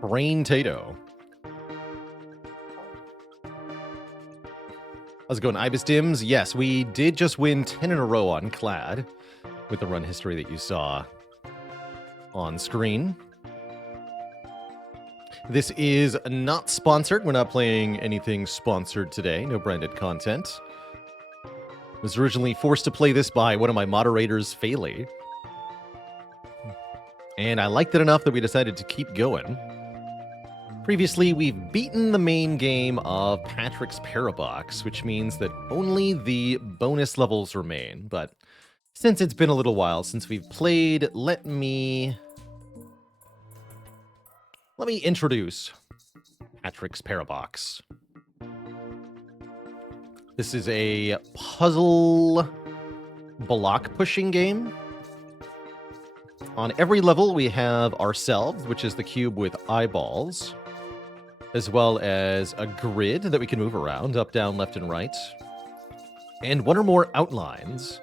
Brain Tato. How's it going, Ibis Dims? Yes, we did just win 10 in a row on Clad with the run history that you saw on screen. This is not sponsored. We're not playing anything sponsored today. No branded content. I was originally forced to play this by one of my moderators, Faley. And I liked it enough that we decided to keep going. Previously, we've beaten the main game of Patrick's Parabox, which means that only the bonus levels remain. But since it's been a little while since we've played, let me introduce Patrick's Parabox. This is a puzzle block pushing game. On every level, we have ourselves, which is the cube with eyeballs, as well as a grid that we can move around, up, down, left, and right, and one or more outlines.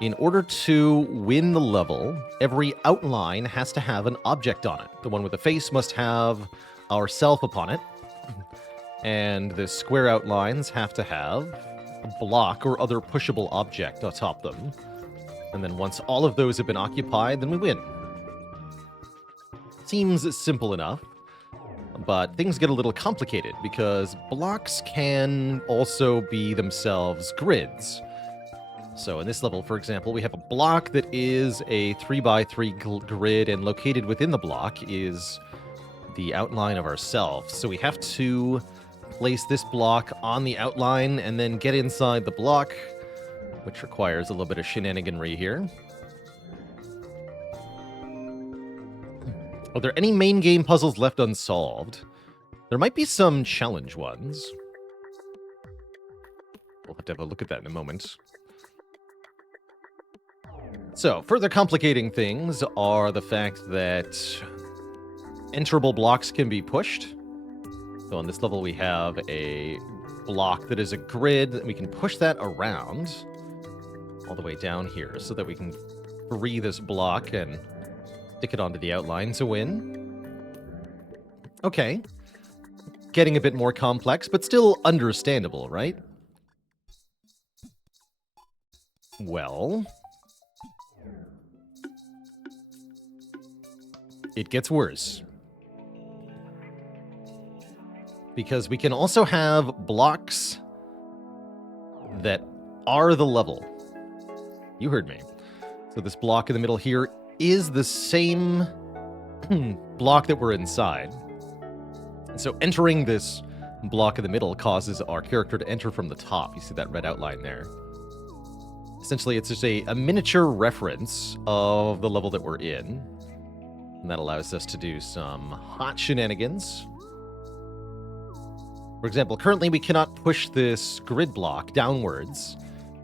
In order to win the level, every outline has to have an object on it. The one with the face must have ourself upon it, and the square outlines have to have a block or other pushable object atop them. And then once all of those have been occupied, then we win. Seems simple enough. But things get a little complicated because blocks can also be themselves grids. So in this level, for example, we have a block that is a 3x3 grid, and located within the block is the outline of ourselves. So we have to place this block on the outline and then get inside the block, which requires a little bit of shenaniganry here. Are there any main game puzzles left unsolved? There might be some challenge ones. We'll have to have a look at that in a moment. So, further complicating things are the fact that enterable blocks can be pushed. So on this level we have a block that is a grid, and we can push that around all the way down here so that we can free this block and stick it onto the outline to win. Okay. Getting a bit more complex, but still understandable, right? Well, it gets worse. Because we can also have blocks that are the level. You heard me. So this block in the middle here is the same block that we're inside. So entering this block in the middle causes our character to enter from the top. You see that red outline there. Essentially, it's just a miniature reference of the level that we're in. And that allows us to do some hot shenanigans. For example, currently we cannot push this grid block downwards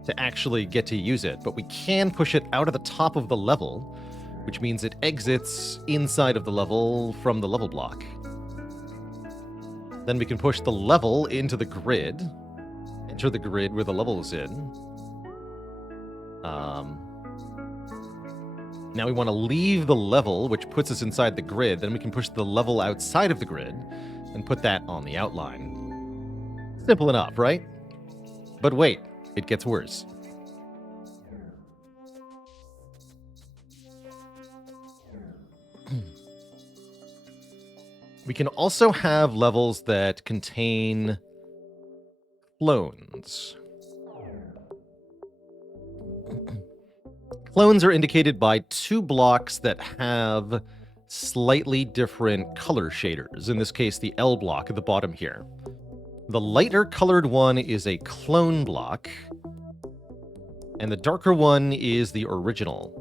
to actually get to use it, but we can push it out of the top of the level, which means it exits inside of the level from the level block. Then we can push the level into the grid, enter the grid where the level is in. Now we want to leave the level, which puts us inside the grid. Then we can push the level outside of the grid and put that on the outline. Simple enough, right? But wait, it gets worse. We can also have levels that contain clones. Clones are indicated by two blocks that have slightly different color shaders. In this case, the L block at the bottom here. The lighter colored one is a clone block, and the darker one is the original.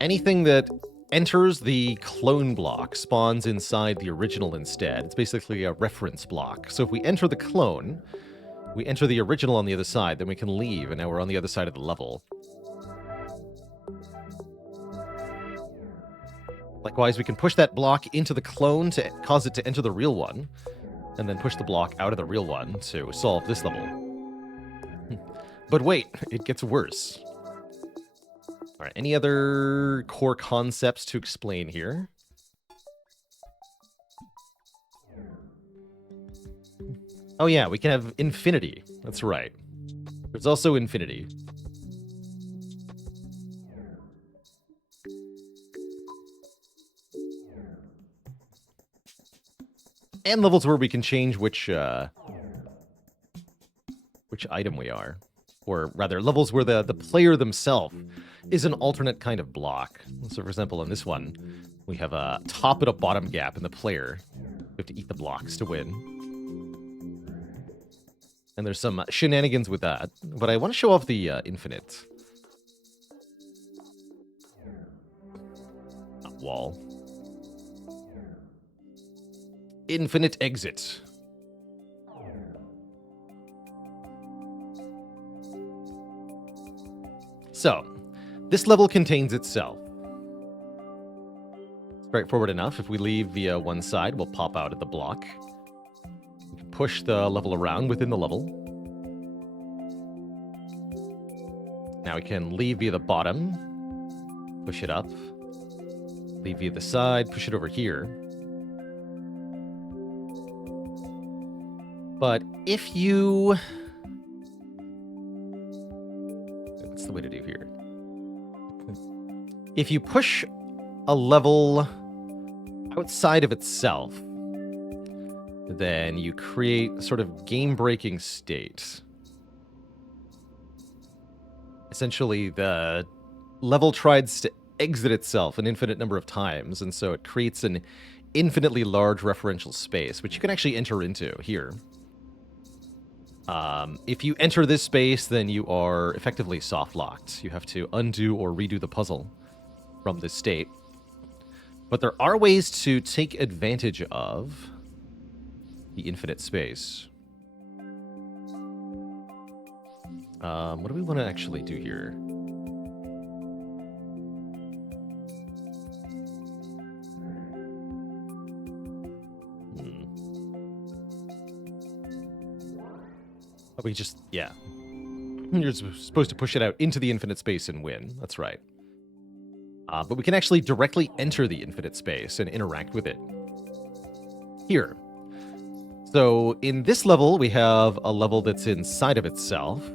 Anything that enters the clone block spawns inside the original instead. It's basically a reference block. So if we enter the clone, we enter the original on the other side, then we can leave, and now we're on the other side of the level. Likewise, we can push that block into the clone to cause it to enter the real one, and then push the block out of the real one to solve this level. But wait, it gets worse. All right, any other core concepts to explain here? Oh yeah, we can have infinity. That's right. There's also infinity. And levels where we can change which item we are. Or rather, levels where the player themselves is an alternate kind of block. So for example, in this one, we have a top and a bottom gap in the player. We have to eat the blocks to win. And there's some shenanigans with that. But I want to show off the infinite wall. Infinite exit. So, this level contains itself. Straightforward enough. If we leave via one side, we'll pop out at the block. We can push the level around within the level. Now we can leave via the bottom, push it up, leave via the side, push it over here. But if you... What's the way to do here? If you push a level outside of itself, then you create a sort of game-breaking state. Essentially, the level tries to exit itself an infinite number of times, and so it creates an infinitely large referential space, which you can actually enter into here. If you enter this space, then you are effectively soft-locked. You have to undo or redo the puzzle from this state. But there are ways to take advantage of the infinite space. What do we want to actually do here? We just, yeah. You're supposed to push it out into the infinite space and win. That's right. But we can actually directly enter the infinite space and interact with it. Here. So in this level, we have a level that's inside of itself,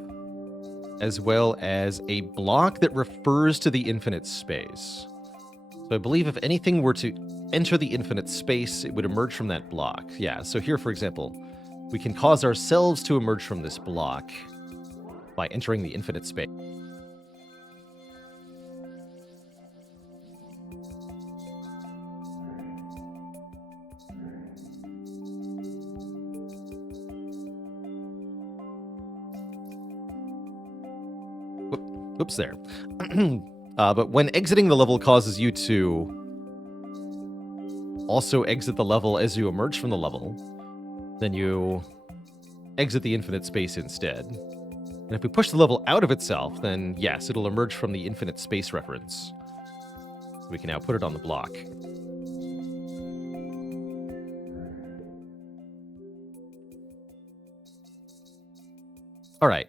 as well as a block that refers to the infinite space. So I believe if anything were to enter the infinite space, it would emerge from that block. Yeah, so here, for example, we can cause ourselves to emerge from this block by entering the infinite space. Oops, there. But when exiting the level causes you to also exit the level as you emerge from the level, then you exit the infinite space instead. And if we push the level out of itself, then yes, it'll emerge from the infinite space reference. We can now put it on the block. All right.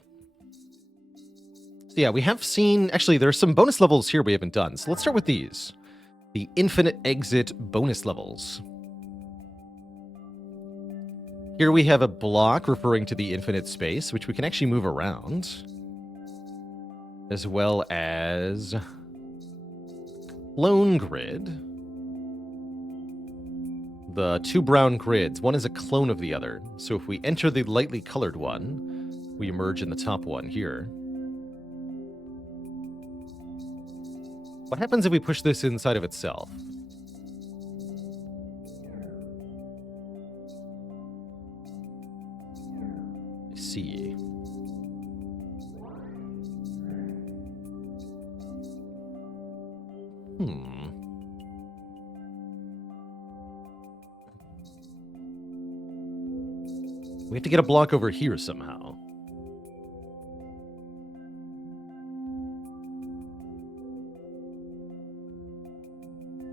So yeah, we have seen... Actually, there are some bonus levels here we haven't done. So let's start with these. The infinite exit bonus levels. Here we have a block referring to the infinite space, which we can actually move around. As well as... Clone grid. The two brown grids. One is a clone of the other. So if we enter the lightly colored one, we emerge in the top one here. What happens if we push this inside of itself? I see. We have to get a block over here somehow.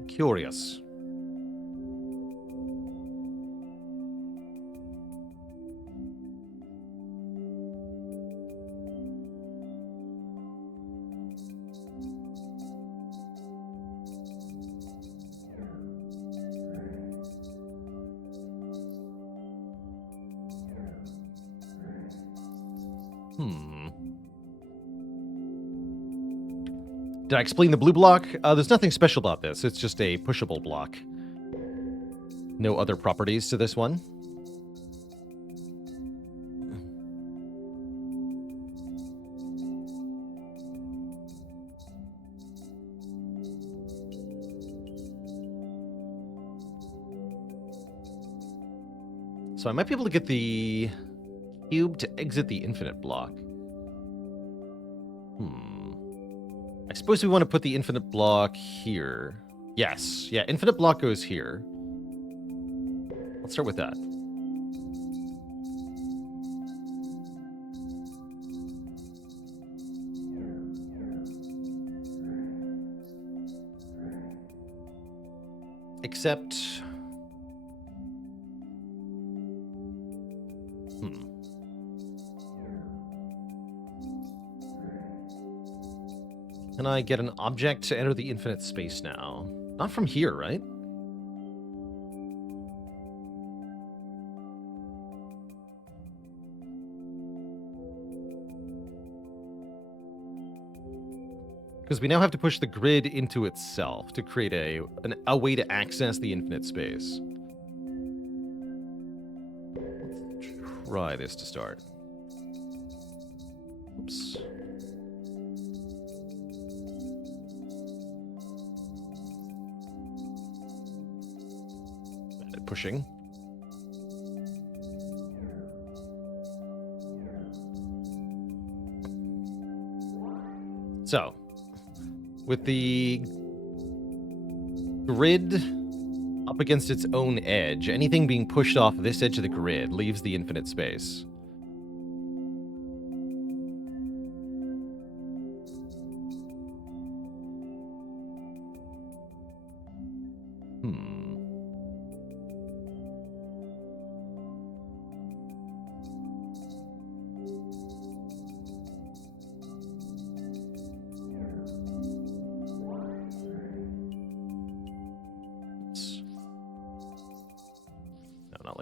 Curious. Did I explain the blue block? There's nothing special about this. It's just a pushable block. No other properties to this one. So I might be able to get the cube to exit the infinite block. I suppose we want to put the infinite block here. Yes. Yeah, infinite block goes here. Let's start with that. Except... Can I get an object to enter the infinite space now? Not from here, right? Because we now have to push the grid into itself to create a way to access the infinite space. Let's try this to start. Oops. Pushing. So, with the grid up against its own edge, anything being pushed off this edge of the grid leaves the infinite space.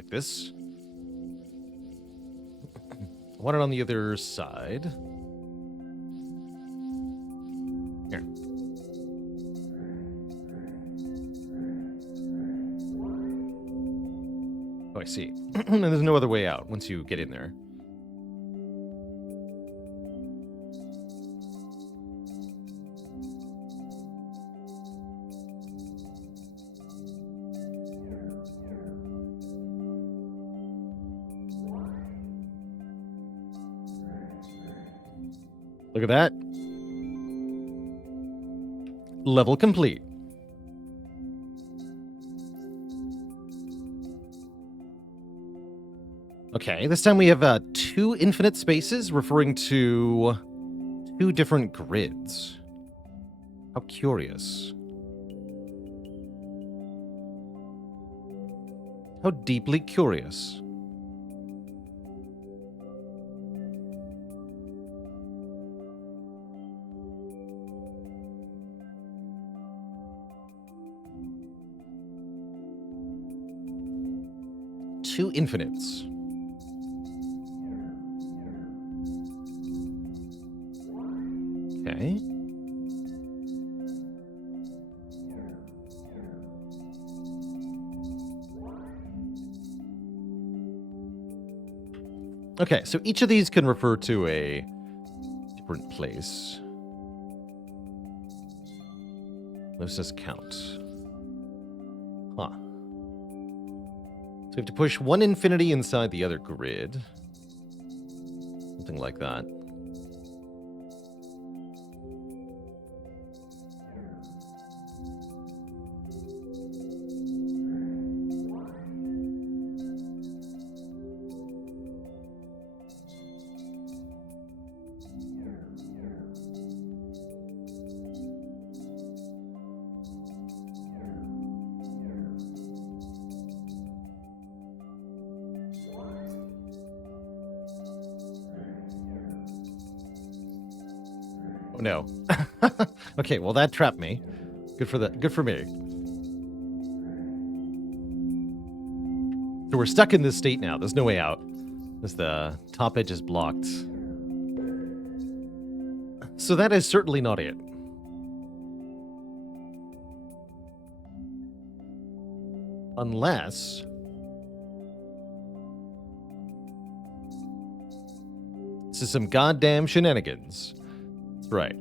This. I want it on the other side. Here. Oh, I see. And there's no other way out once you get in there. Look at that. Level complete. Okay, this time we have 2 infinite spaces referring to 2 different grids. How curious. How deeply curious. Two infinites. Okay. Okay, so each of these can refer to a different place. This says count. Huh. So we have to push one infinity inside the other grid. Something like that. Oh, no. Okay, well that trapped me. Good for me. So we're stuck in this state now. There's no way out. As the top edge is blocked. So that is certainly not it. Unless... this is some goddamn shenanigans. That's right.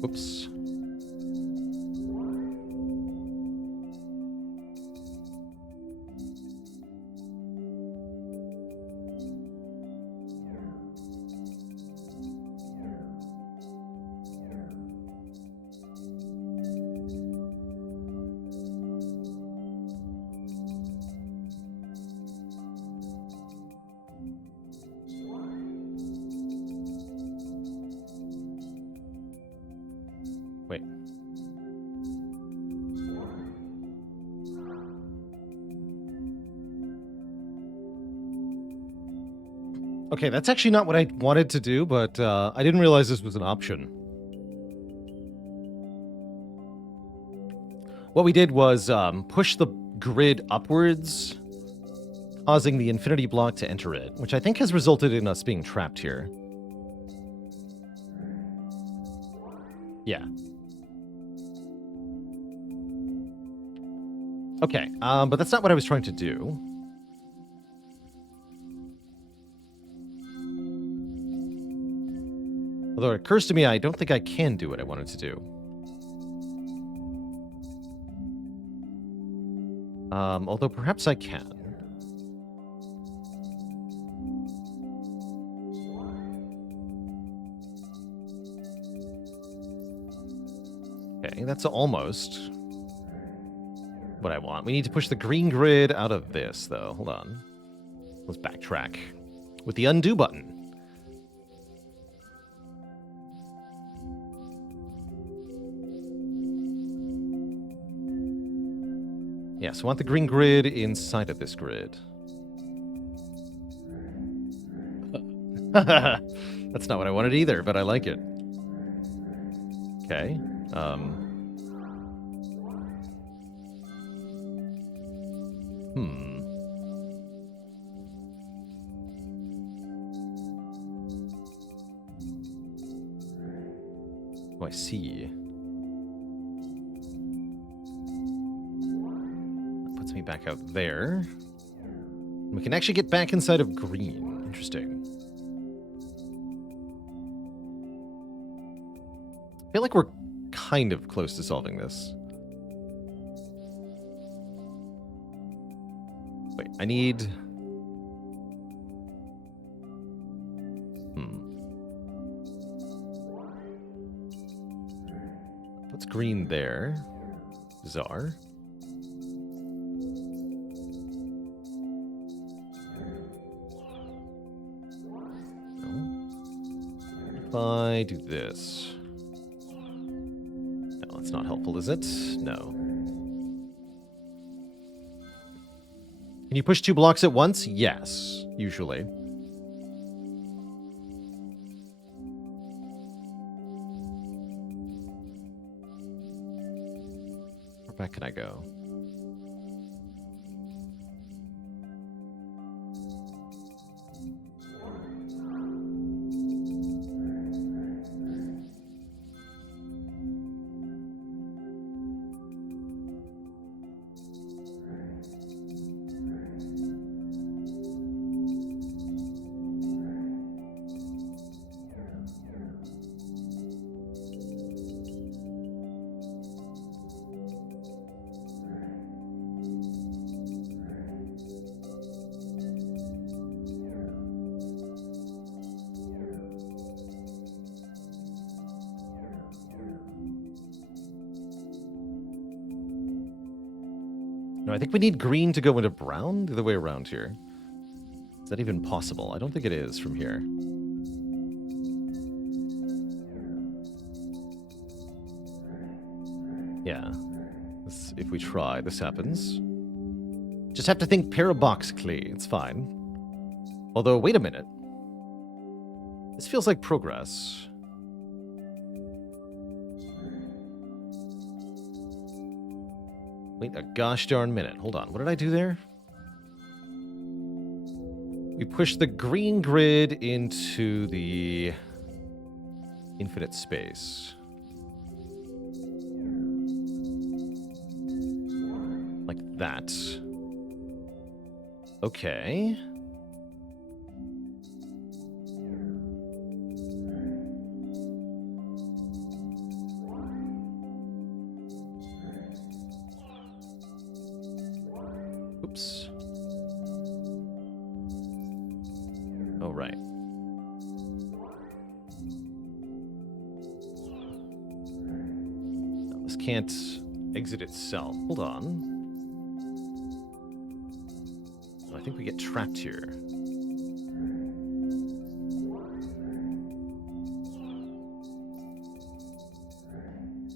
Whoops. Wait. Okay, that's actually not what I wanted to do, but I didn't realize this was an option. What we did was push the grid upwards, causing the infinity block to enter it, which I think has resulted in us being trapped here. Yeah. Okay, but that's not what I was trying to do. Although it occurs to me I don't think I can do what I wanted to do. Although perhaps I can. Okay, that's almost what I want. We need to push the green grid out of this, though. Hold on. Let's backtrack with the undo button. Yes, I want the green grid inside of this grid. That's not what I wanted either, but I like it. Okay. Oh, I see. Puts me back out there. We can actually get back inside of green. Interesting. I feel like we're kind of close to solving this. Wait, I need... What's green there? Bizarre. If I do this... No, that's not helpful, is it? No. Can you push 2 blocks at once? Yes, usually. Where back can I go? No, I think we need green to go into brown the other way around here. Is that even possible? I don't think it is from here. Yeah. If we try, this happens. Just have to think paraboxically. It's fine. Although, wait a minute. This feels like progress. Wait a gosh darn minute. Hold on. What did I do there? We push the green grid into the infinite space. Like that. Okay. Oops. Oh, right. No, this can't exit itself. Hold on. Oh, I think we get trapped here.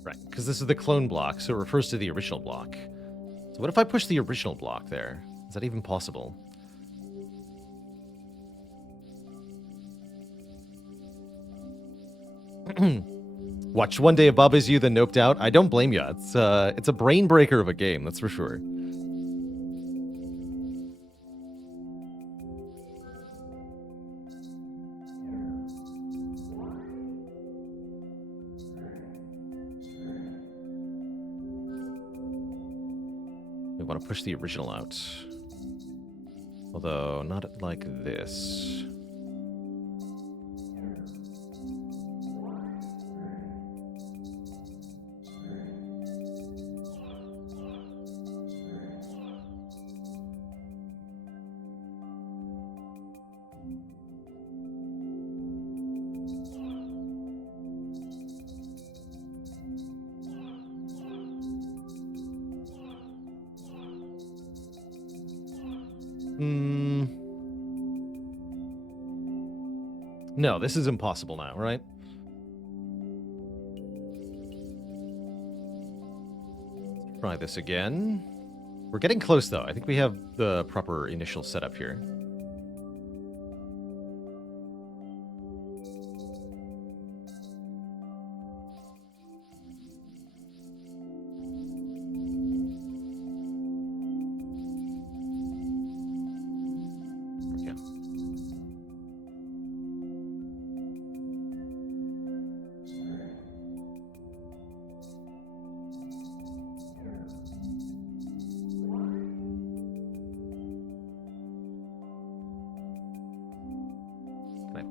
Right, because this is the clone block, so it refers to the original block. So what if I push the original block there? Is that even possible? Watched one day of Baba's You, then noped out. I don't blame you. It's a brain breaker of a game, that's for sure. We want to push the original out. Although, not like this. No, this is impossible now, right? Try this again. We're getting close, though. I think we have the proper initial setup here.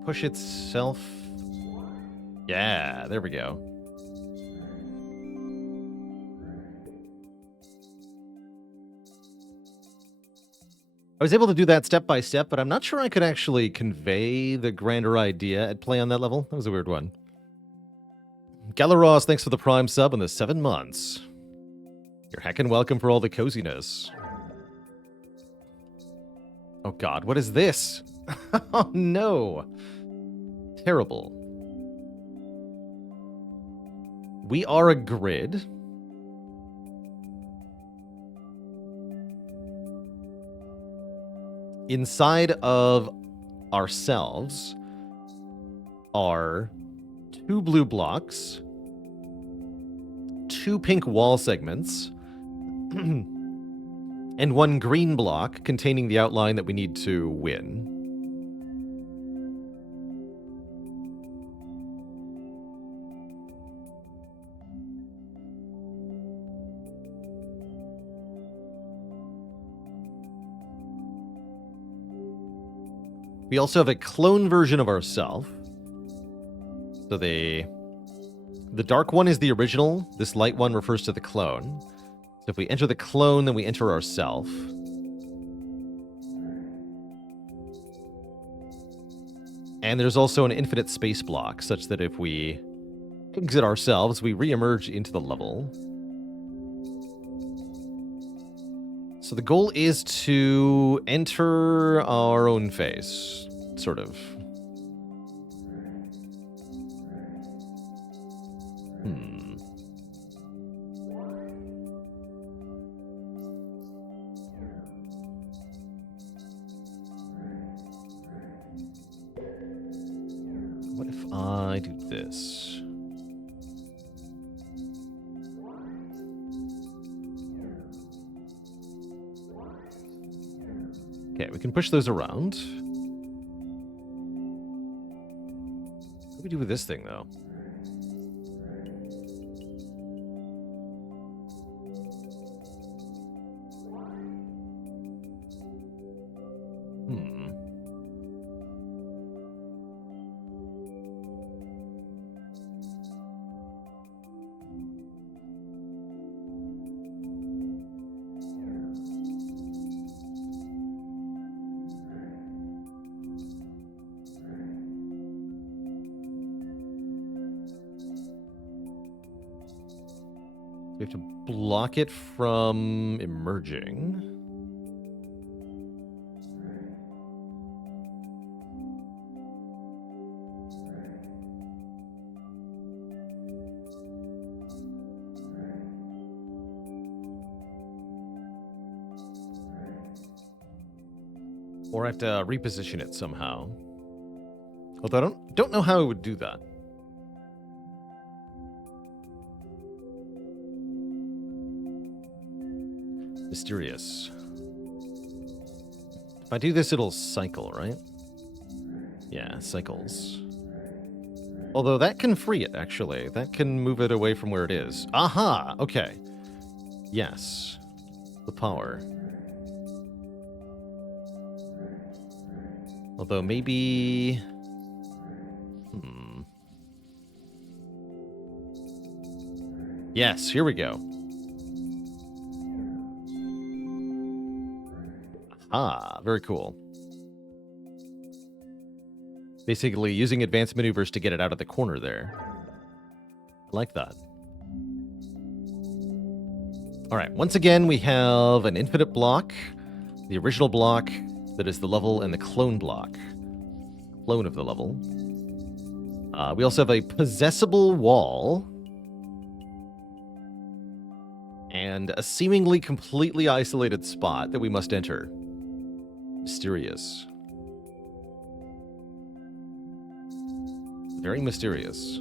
Push itself. Yeah, there we go. I was able to do that step by step, but I'm not sure I could actually convey the grander idea at play on that level. That was a weird one. Galaros, thanks for the Prime sub and the 7 months. You're heckin' welcome for all the coziness. Oh god, what is this? Oh no. Terrible. We are a grid. Inside of ourselves are 2 blue blocks, 2 pink wall segments, and 1 green block containing the outline that we need to win. We also have a clone version of ourselves. So the dark one is the original. This light one refers to the clone. So if we enter the clone, then we enter ourself. And there's also an infinite space block, such that if we exit ourselves, we re-emerge into the level. So the goal is to enter our own face, sort of. I do this? Okay, we can push those around. What do we do with this thing, though? We have to block it from emerging. Or I have to reposition it somehow. Although I don't know how I would do that. Mysterious. If I do this, it'll cycle, right? Yeah, cycles. Although that can free it, actually. That can move it away from where it is. Aha! Okay. Yes. The power. Although maybe... Yes, here we go. Ah, very cool. Basically, using advanced maneuvers to get it out of the corner there. I like that. All right, once again, we have an infinite block, the original block that is the level, and the clone block. Clone of the level. We also have a possessible wall. And a seemingly completely isolated spot that we must enter. Mysterious. Very mysterious.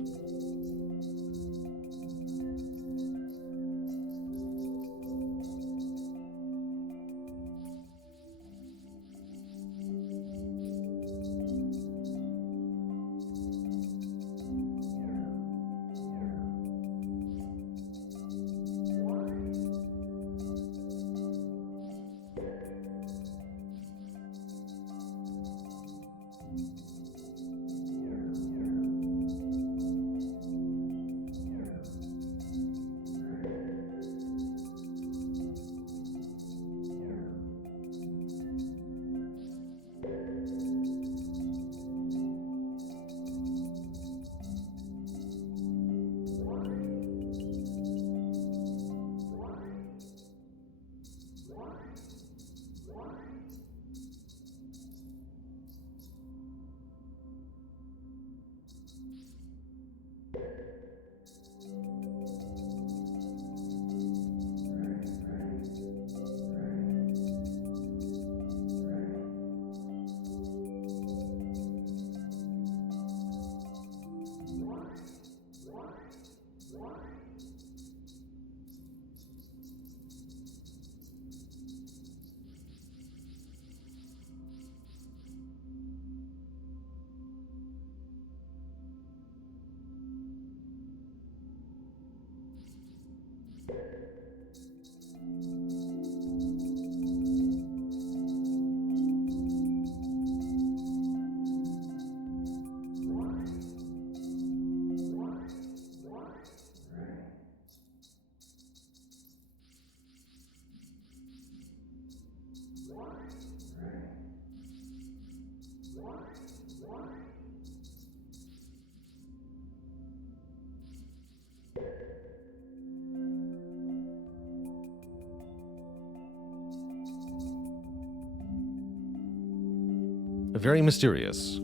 Very mysterious.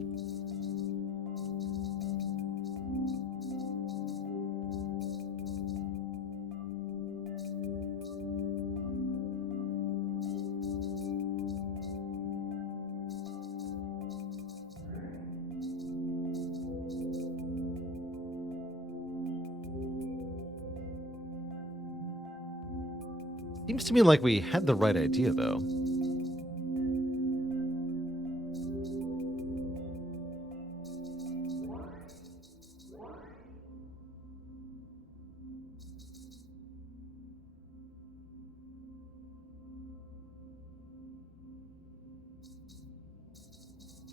Seems to me like we had the right idea, though.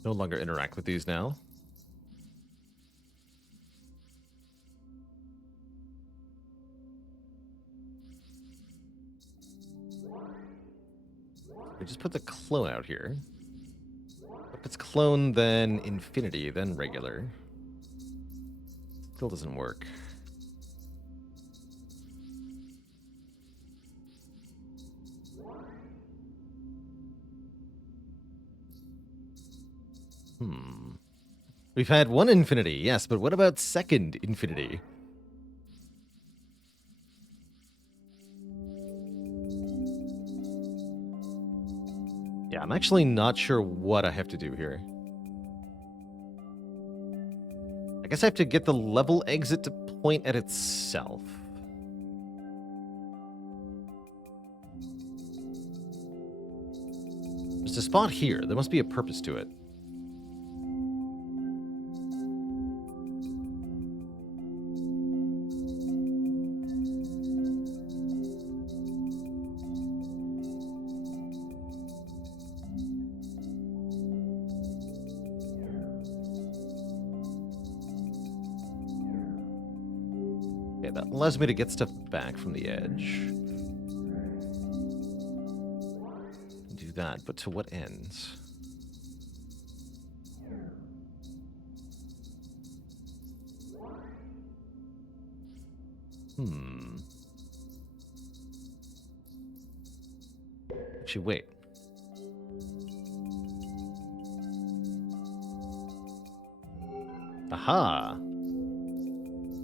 No longer interact with these now. We just put the clone out here. If it's clone, then infinity, then regular. Still doesn't work. We've had one infinity, yes, but what about second infinity? Yeah, I'm actually not sure what I have to do here. I guess I have to get the level exit to point at itself. There's a spot here. There must be a purpose to it. Okay, that allows me to get stuff back from the edge. Do that, but to what ends? Actually, wait. Aha!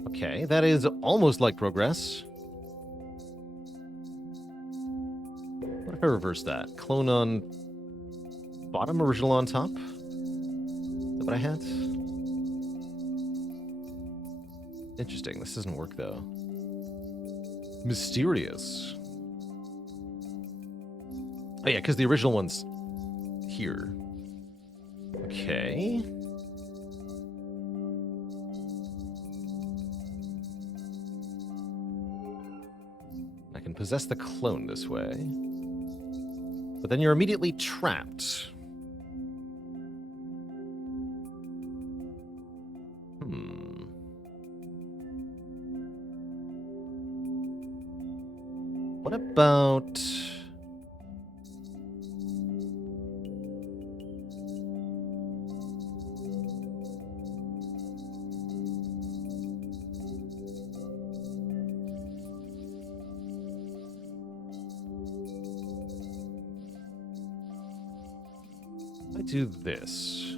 Okay, that is almost like progress. What if I reverse that? Clone on bottom, original on top? Is that what I had? Interesting, this doesn't work though. Mysterious. Oh yeah, because the original one's here. Okay. I can possess the clone this way. But then you're immediately trapped. What about... I do this.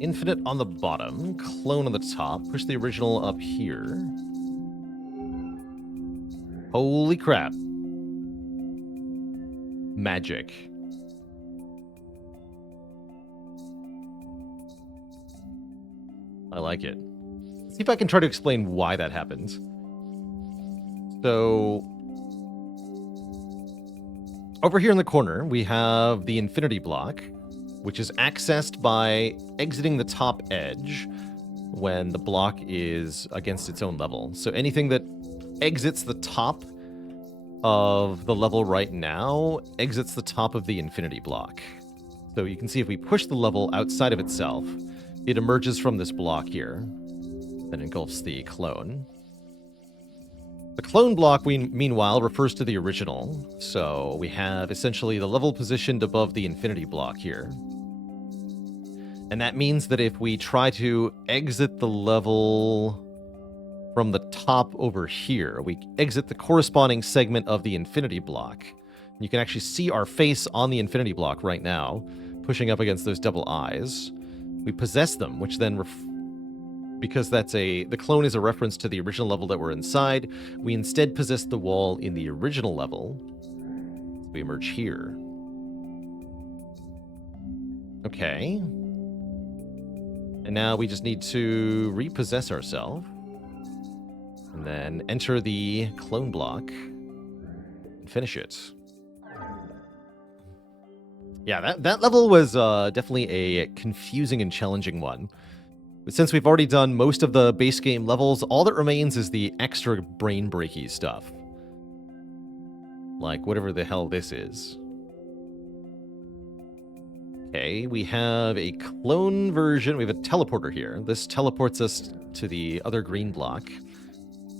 Infinite on the bottom, clone on the top, push the original up here. Holy crap. Magic. I like it. Let's see if I can try to explain why that happens. So, over here in the corner, we have the infinity block, which is accessed by exiting the top edge when the block is against its own level. So anything that exits the top of the level right now exits the top of the infinity block. So you can see if we push the level outside of itself, it emerges from this block here, then engulfs the clone. The clone block, meanwhile, refers to the original. So we have essentially the level positioned above the infinity block here. And that means that if we try to exit the level from the top over here, we exit the corresponding segment of the infinity block. You can actually see our face on the infinity block right now, pushing up against those double eyes. We possess them, which then, because the clone is a reference to the original level that we're inside, we instead possess the wall in the original level. So we emerge here. Okay. And now we just need to repossess ourselves. And then enter the clone block. and finish it. Yeah, that level was definitely a confusing and challenging one. But since we've already done most of the base game levels, all that remains is the extra brain-breaky stuff. Like whatever the hell this is. Okay, we have a clone version. We have a teleporter here. This teleports us to the other green block.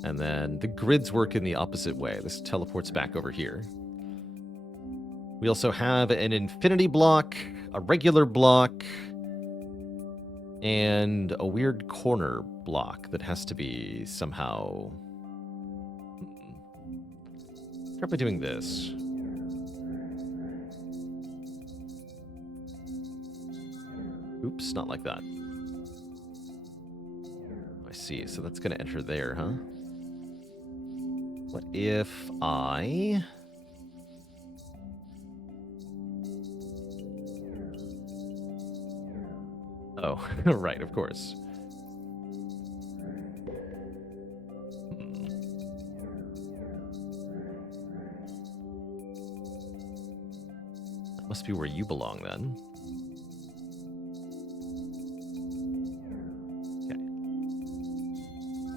And then the grids work in the opposite way. This teleports back over here. We also have an infinity block, a regular block, and a weird corner block that has to be somehow... Start by doing this. Oops, not like that. I see, so that's going to enter there, huh? What if I... Oh, right, of course. That must be where you belong, then. Okay.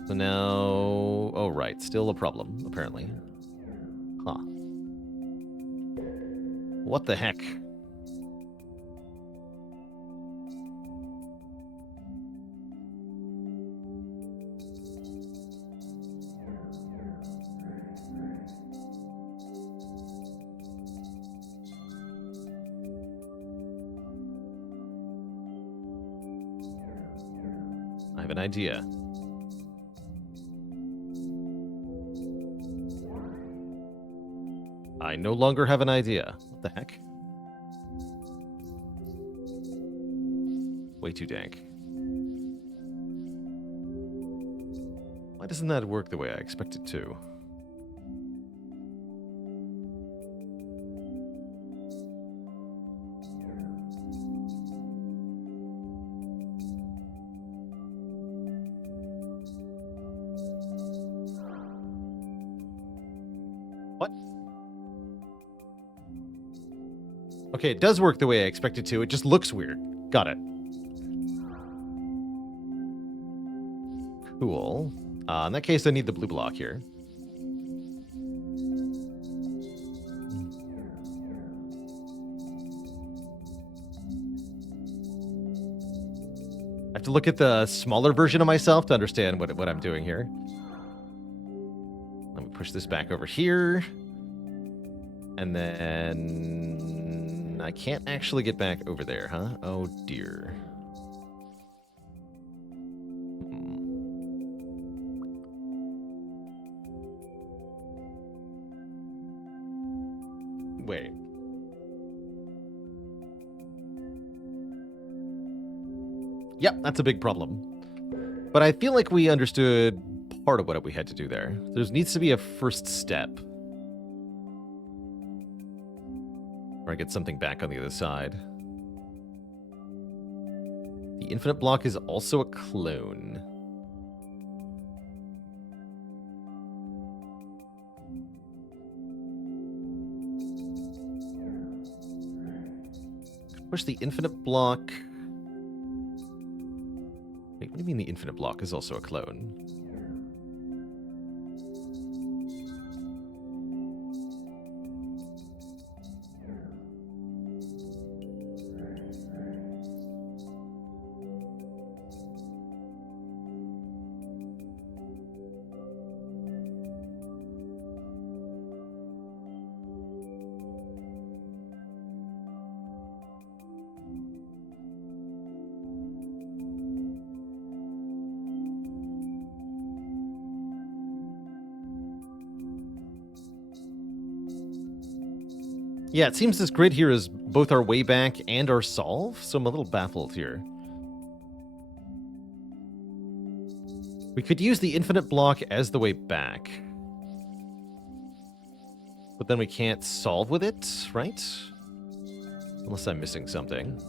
So now... Oh, right, still a problem, apparently. Huh. What the heck? I have an idea. I no longer have an idea. What the heck? Way too dank. Why doesn't that work the way I expect it to? What? Okay, it does work the way I expect it to. It just looks weird. Got it. Cool. In that case, I need the blue block here. I have to look at the smaller version of myself to understand what I'm doing here. Let me push this back over here. And then... I can't actually get back over there, huh? Oh, dear. Wait. Yep, that's a big problem. But I feel like we understood part of what we had to do there. There needs to be a first step. Or I get something back on the other side. The infinite block is also a clone. Push the infinite block. Wait, what do you mean the infinite block is also a clone? Yeah, it seems this grid here is both our way back and our solve, so I'm a little baffled here. We could use the infinite block as the way back. But then we can't solve with it, right? Unless I'm missing something.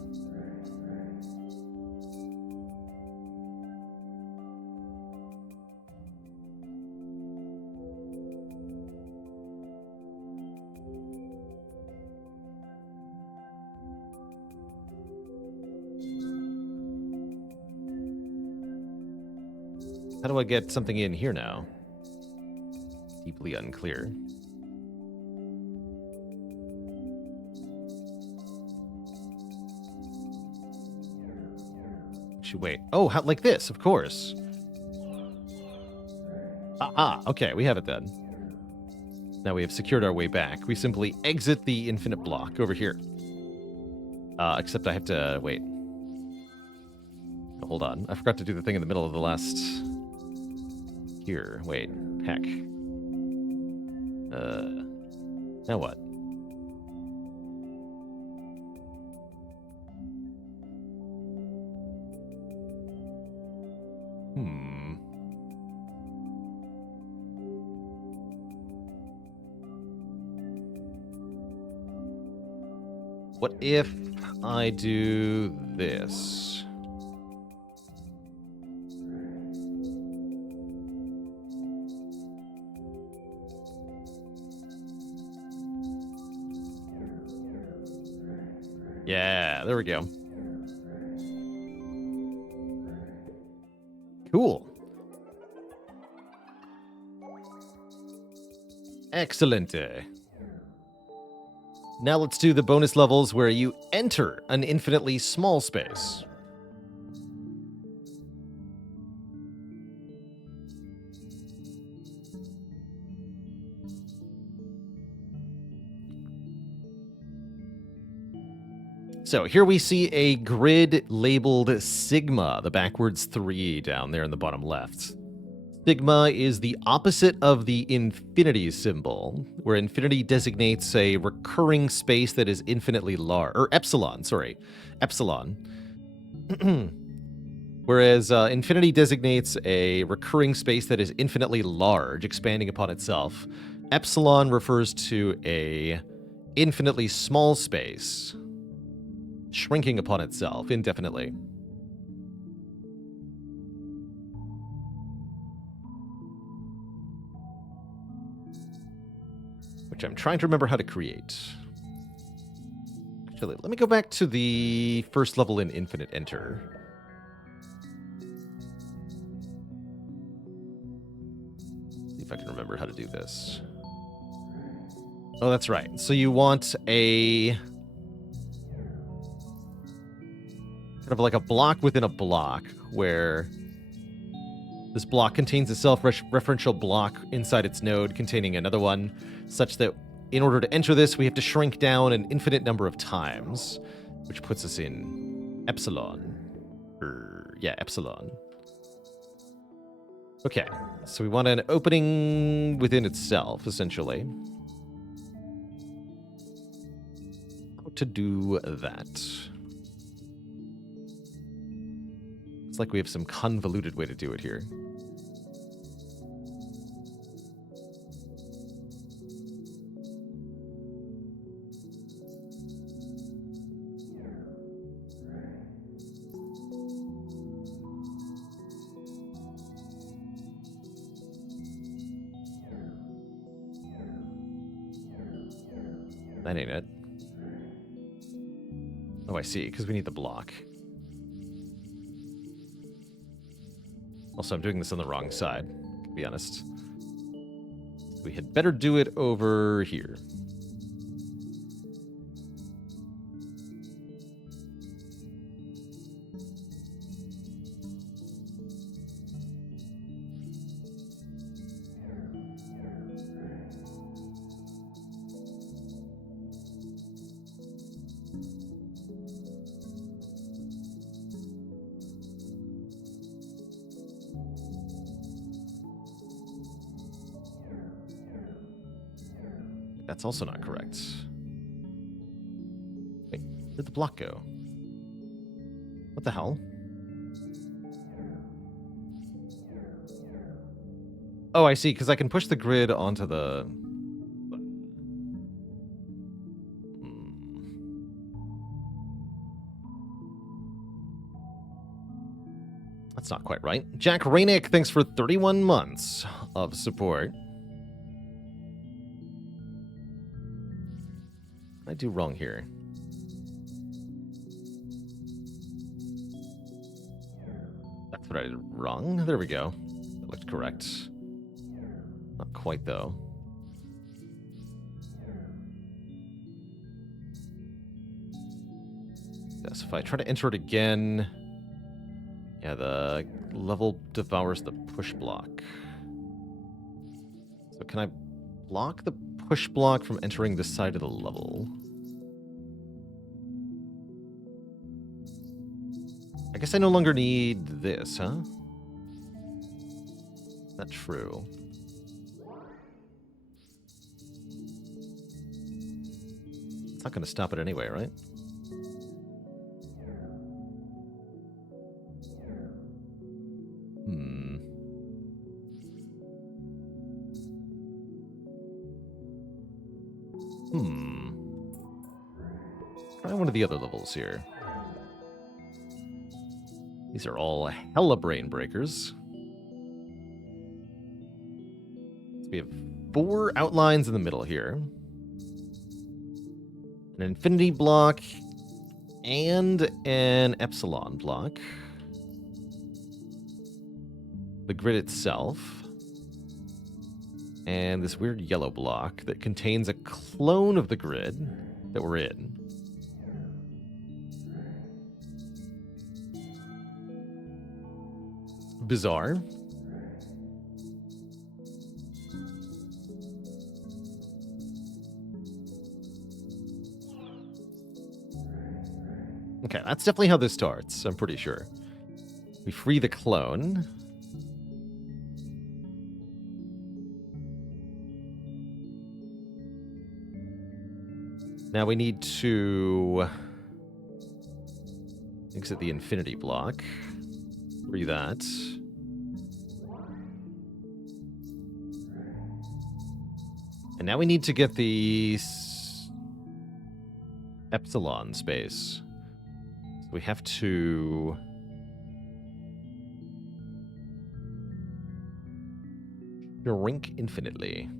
How do I get something in here now? Deeply unclear. Should wait. Oh, how, like this, of course. Okay, we have it then. Now we have secured our way back. We simply exit the infinite block over here. Except I have to wait. Hold on. I forgot to do the thing in the middle of the last... Here. Wait. Heck. Now what? What if I do this? Yeah, there we go. Cool. Excellent. Now let's do the bonus levels where you enter an infinitely small space. So here we see a grid labeled Sigma, the backwards 3 down there in the bottom left. Sigma is the opposite of the infinity symbol, where infinity designates a recurring space that is infinitely large, or epsilon, sorry, epsilon. Whereas infinity designates a recurring space that is infinitely large, expanding upon itself. Epsilon refers to a infinitely small space, shrinking upon itself indefinitely. Which I'm trying to remember how to create. Actually, let me go back to the first level in Infinite Enter. See if I can remember how to do this. Oh, that's right. So you want a... kind of like a block within a block, where this block contains a self-referential block inside its node containing another one, such that in order to enter this, we have to shrink down an infinite number of times, which puts us in epsilon. Yeah, epsilon. Okay, so we want an opening within itself, essentially. How to do that? It's like we have some convoluted way to do it here. That ain't it. Oh, I see, because we need the block. Also, I'm doing this on the wrong side, to be honest. We had better do it over here. That's also not correct. Wait, where'd the block go? What the hell? Oh, I see, because I can push the grid onto the... That's not quite right. Jack Rainick, thanks for 31 months of support. What did I do wrong here? That's what I did wrong. There we go. correct. Not quite, though. Yes, if I try to enter it again... Yeah, the level devours the push block. So can I block the push block from entering this side of the level? I guess I no longer need this, huh? Is that true? It's not going to stop it anyway, right? Try one of the other levels here. These are all hella brain breakers. So we have 4 outlines in the middle here. An infinity block and an epsilon block. The grid itself. And this weird yellow block that contains a clone of the grid that we're in. Bizarre. Okay, that's definitely how this starts, I'm pretty sure. We free the clone. Now we need to exit the infinity block. Free that. And now we need to get the epsilon space. So we have to shrink infinitely.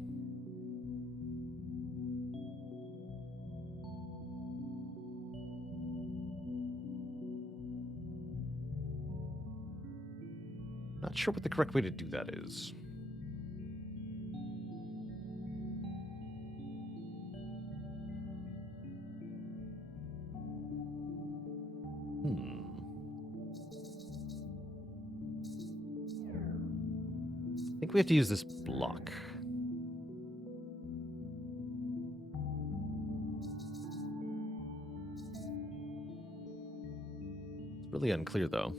Not sure what the correct way to do that is. I think we have to use this block. It's really unclear, though.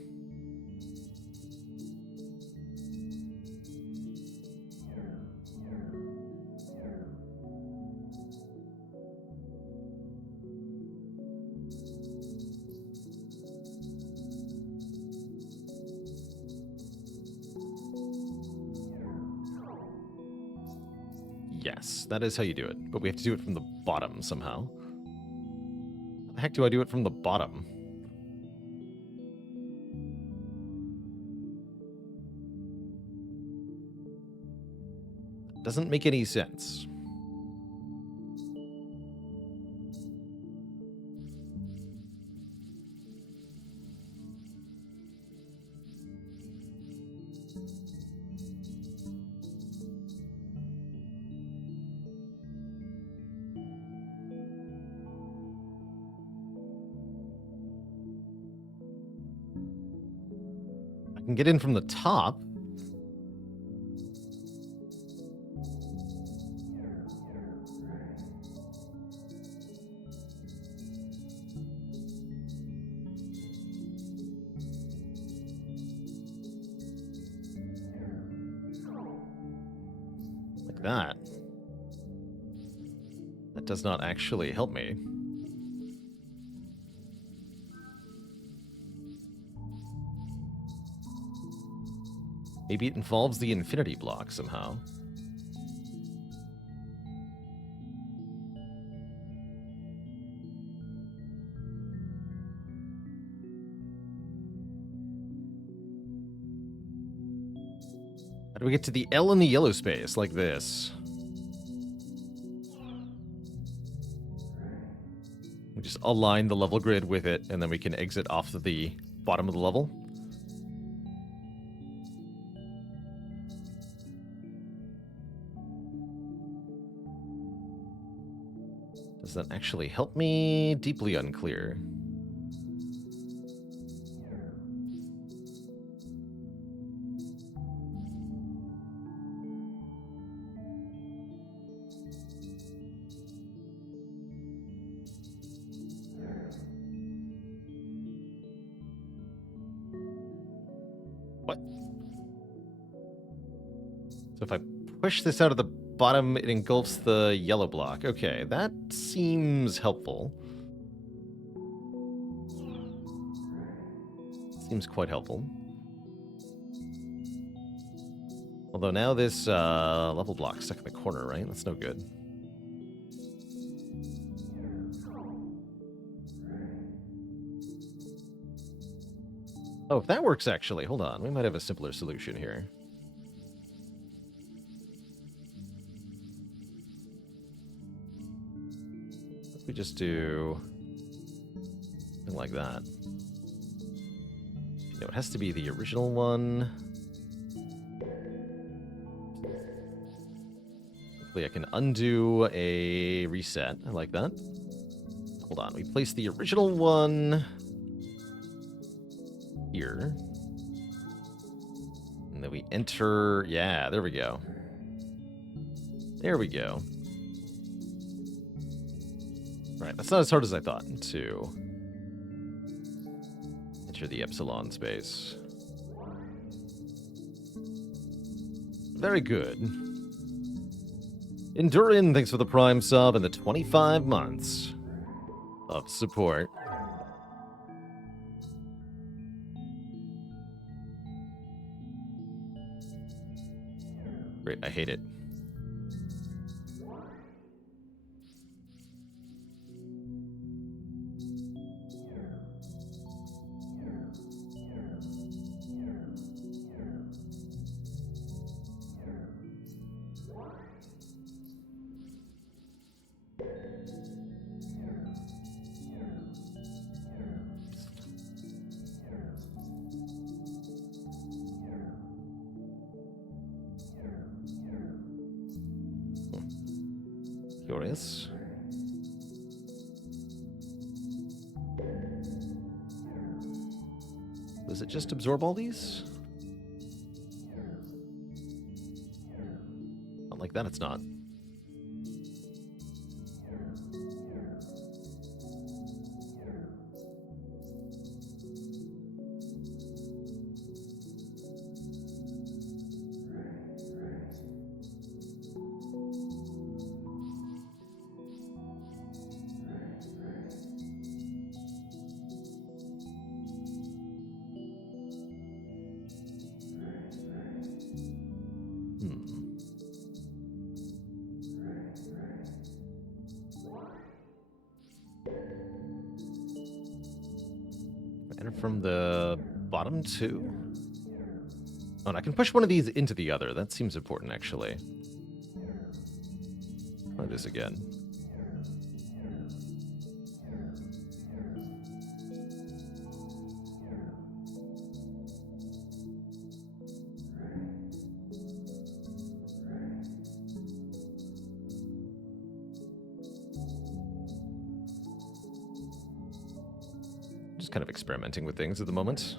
Yes, that is how you do it. But we have to do it from the bottom somehow. How the heck do I do it from the bottom? Doesn't make any sense. I can get in from the top. Like that. That does not actually help me. Maybe it involves the infinity block somehow. How do we get to the L in the yellow space like this? We just align the level grid with it, and then we can exit off to the bottom of the level. Does that actually help me? Deeply unclear. What? So if I push this out of the bottom, it engulfs the yellow block. Okay, that seems helpful. Seems quite helpful. Although now this level block's stuck in the corner, right? That's no good. Oh, if that works, actually. Hold on. We might have a simpler solution here. If we just do something like that. No, it has to be the original one. Hopefully I can undo a reset. I like that. Hold on. We place the original one here. And then we enter... Yeah, there we go. There we go. Right, that's not as hard as I thought to enter the epsilon space. Very good. Endurin, thanks for the Prime sub and the 25 months of support. Great, I hate it. Curious. Does it just absorb all these? Not like that, it's not. From the bottom two? Oh, and I can push one of these into the other. That seems important, actually. Try this again. Kind of experimenting with things at the moment.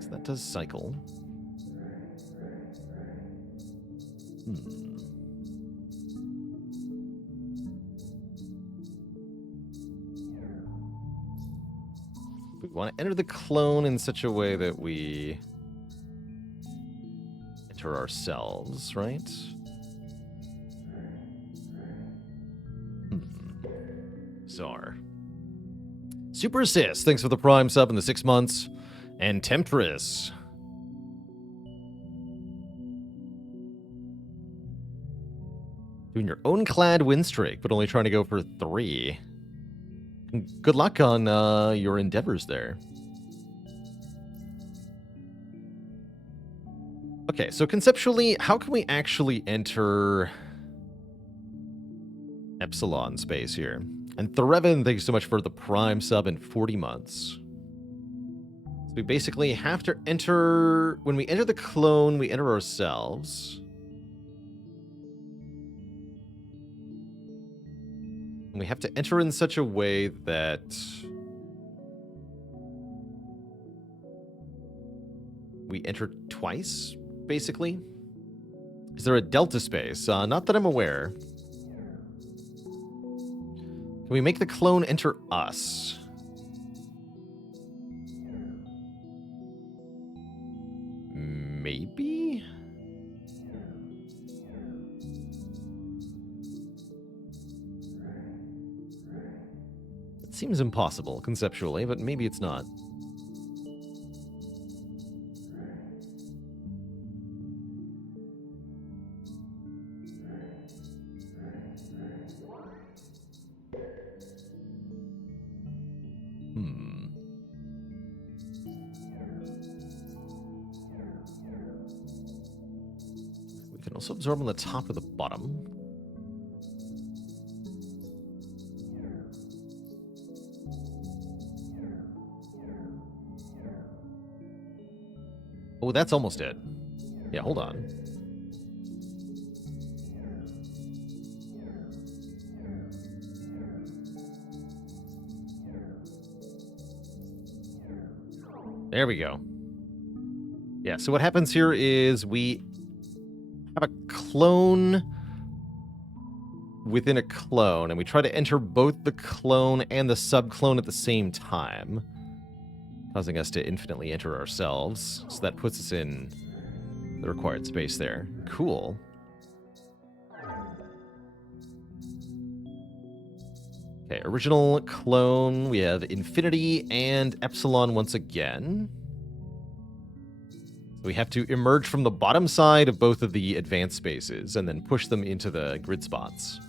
So that does cycle. We want to enter the clone in such a way that we enter ourselves, right? Czar. Super Assist, thanks for the Prime sub in the 6 months. And Temptress. Doing your own clad win streak, but only trying to go for 3. Good luck on your endeavors there. Okay, so conceptually, how can we actually enter epsilon space here? And Threven, thank you so much for the Prime sub in 40 months. So we basically have to enter... When we enter the clone, we enter ourselves. And we have to enter in such a way that... we enter twice, basically. Is there a delta space? Not that I'm aware. Can we make the clone enter us? Maybe? It seems impossible, conceptually, but maybe it's not. We can also absorb on the top or the bottom. Oh, that's almost it. Yeah, hold on. There we go. Yeah, so what happens here is we have a clone within a clone, and we try to enter both the clone and the subclone at the same time, causing us to infinitely enter ourselves. So that puts us in the required space there. Cool. Okay, original clone. We have infinity and epsilon once again. We have to emerge from the bottom side of both of the advanced spaces and then push them into the grid spots.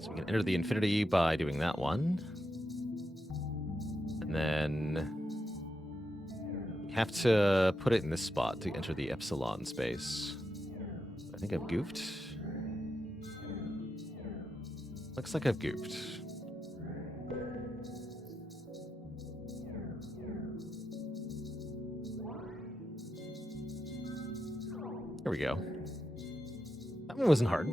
So we can enter the infinity by doing that one. And then we have to put it in this spot to enter the epsilon space. I think I've goofed. Looks like I've goofed. There we go. That one wasn't hard.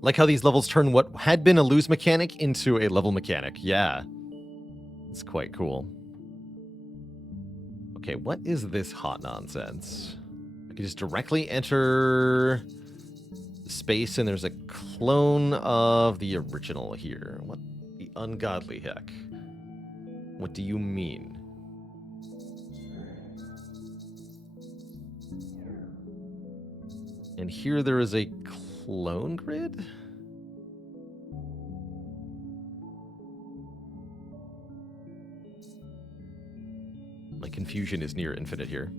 Like how these levels turn what had been a lose mechanic into a level mechanic. Yeah. It's quite cool. Okay, what is this hot nonsense? I can just directly enter the space and there's a clone of the original here. What the ungodly heck? What do you mean? And here there is a clone grid? My confusion is near infinite here.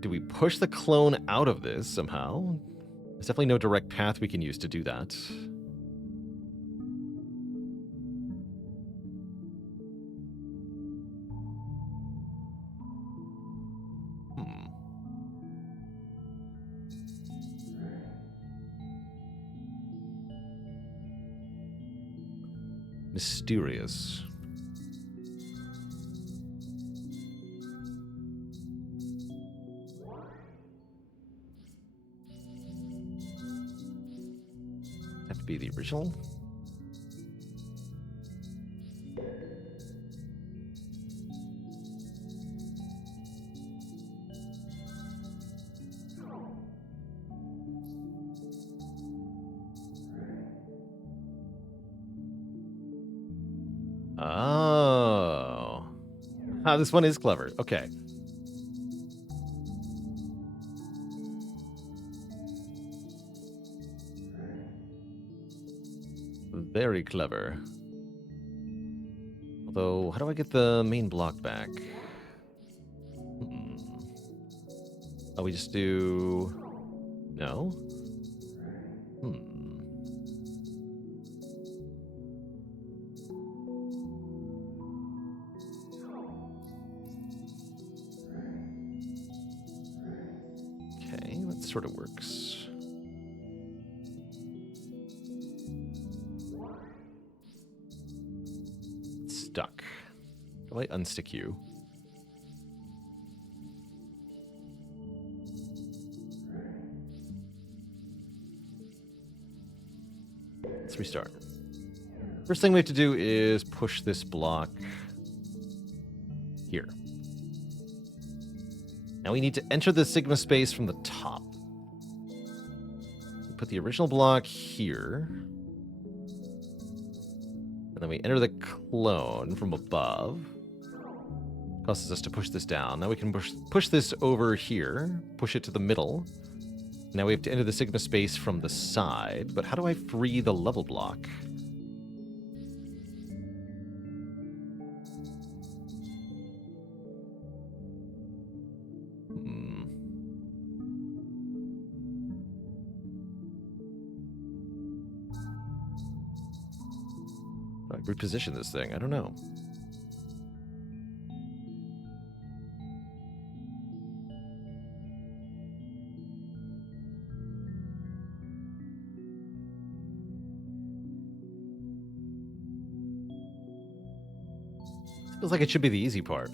Do we push the clone out of this somehow? There's definitely no direct path we can use to do that. Mysterious. Have to be the original. Oh. Ah, this one is clever. Okay. Very clever. Although, how do I get the main block back? Oh, we just do... No? Okay, that sort of works. Stuck. How do I unstick you? Let's restart. First thing we have to do is push this block here. Now we need to enter the Sigma space from the top. We put the original block here. And then we enter the clone from above. Causes us to push this down. Now we can push this over here. Push it to the middle. Now we have to enter the Sigma space from the side. But how do I free the level block? How do I reposition this thing? I don't know. Feels like it should be the easy part.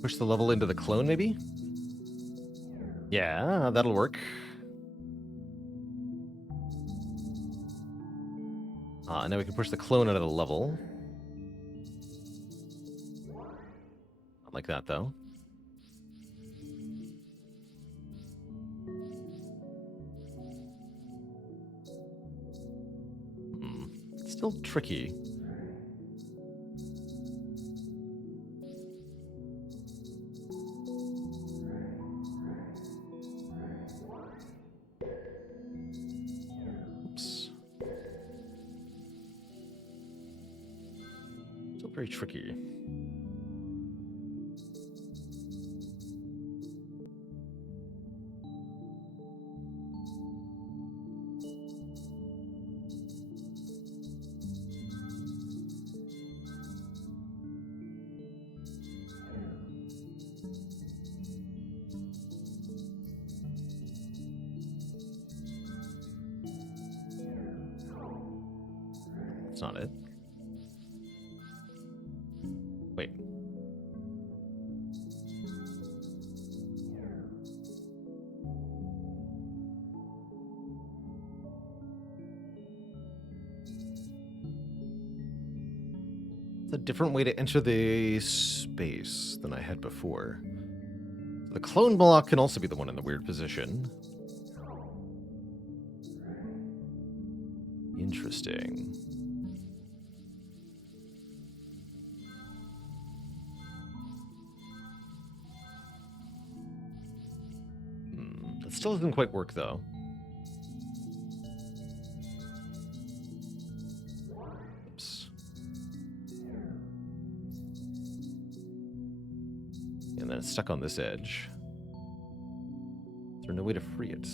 Push the level into the clone, maybe? Yeah, that'll work. Now we can push the clone out of the level. Not like that, though. Still tricky. Very tricky. That's not it. Wait. It's a different way to enter the space than I had before. The clone block can also be the one in the weird position. Interesting. That still doesn't quite work, though. Oops. And then it's stuck on this edge. Is there no way to free it?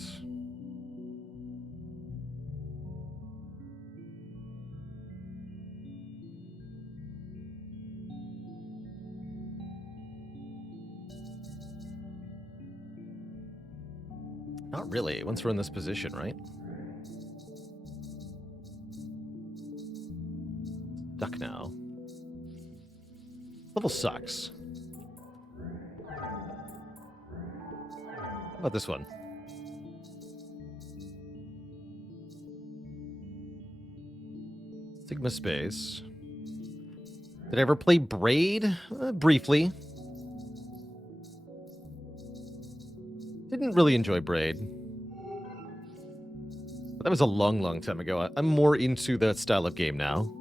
Not really, once we're in this position, right? Stuck now. Level sucks. How about this one? Sigma space. Did I ever play Braid? Briefly. Didn't really enjoy Braid. That was a long, long time ago. I'm more into that style of game now.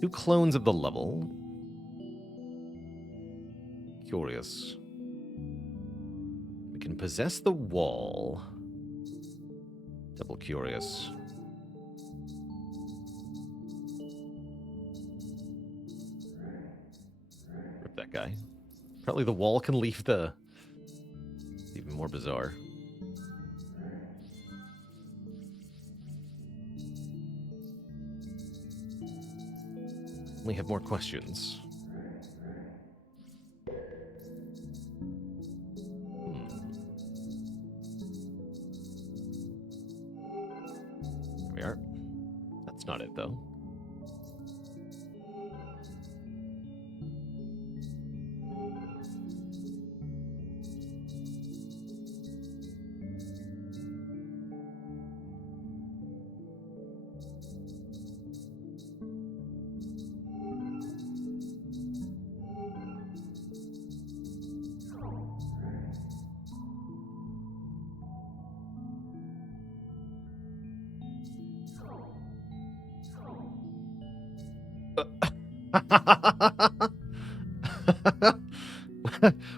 Two clones of the level. Curious. We can possess the wall. Double curious. Rip that guy. Apparently the wall can leave the... It's even more bizarre. We have more questions. Here we are. That's not it, though.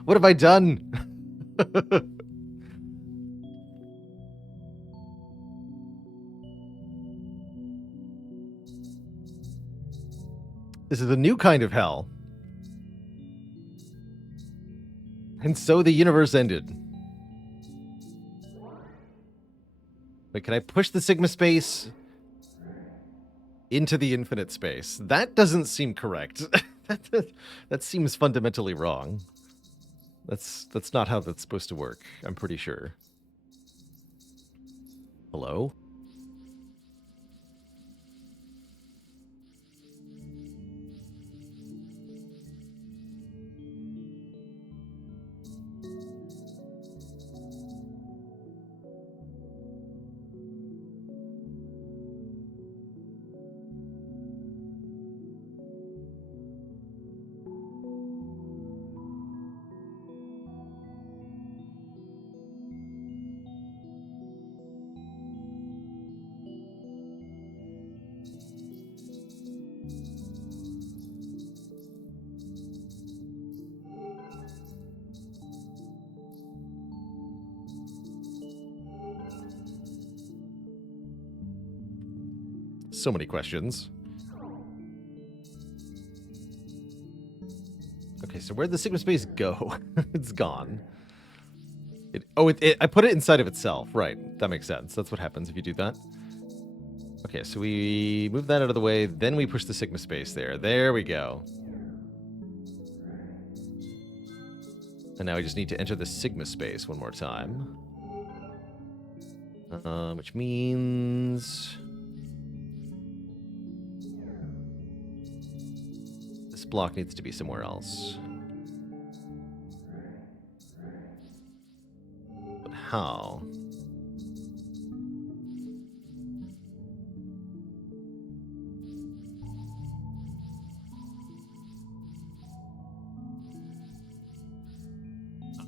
What have I done? This is a new kind of hell. And so the universe ended. Wait, can I push the Sigma space into the infinite space? That doesn't seem correct. That seems fundamentally wrong. That's not how that's supposed to work, I'm pretty sure. Hello? So many questions. Okay, so where'd the Sigma space go? It's gone. I put it inside of itself. Right, that makes sense. That's what happens if you do that. Okay, so we move that out of the way, then we push the Sigma space there. There we go. And now we just need to enter the Sigma space one more time. Which means... this block needs to be somewhere else. But how?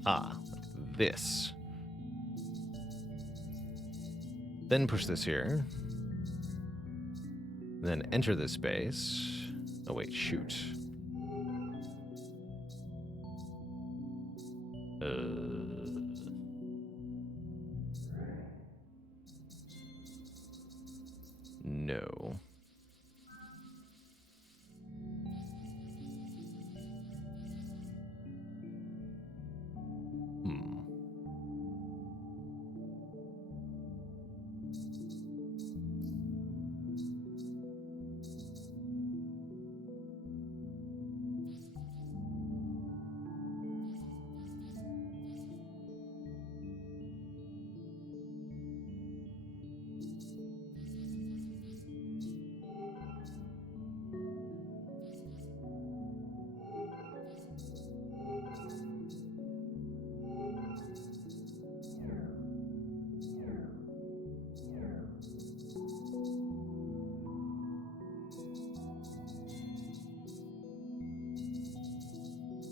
Ah, like this. Then push this here. Then enter this space. Oh wait, shoot. No.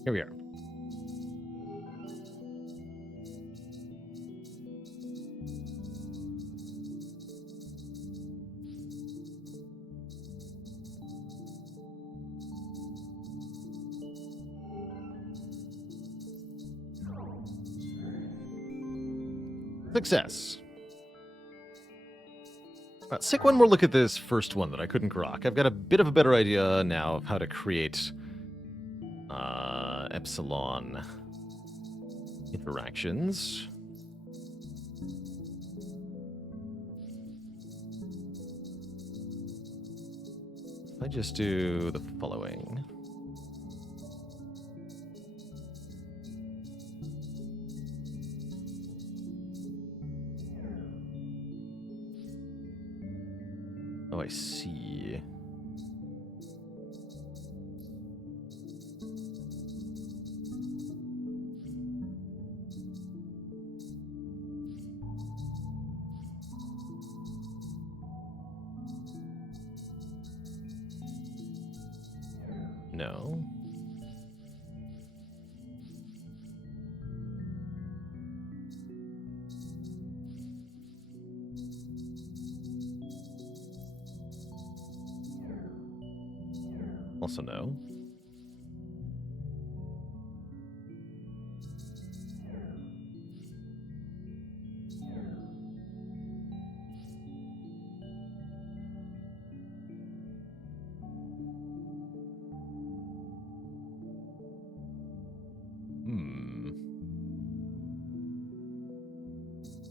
Here we are. Success. Let's take one more look at this first one that I couldn't grok. I've got a bit of a better idea now of how to create epsilon interactions. I just do the following. Oh, I see. No. Also no.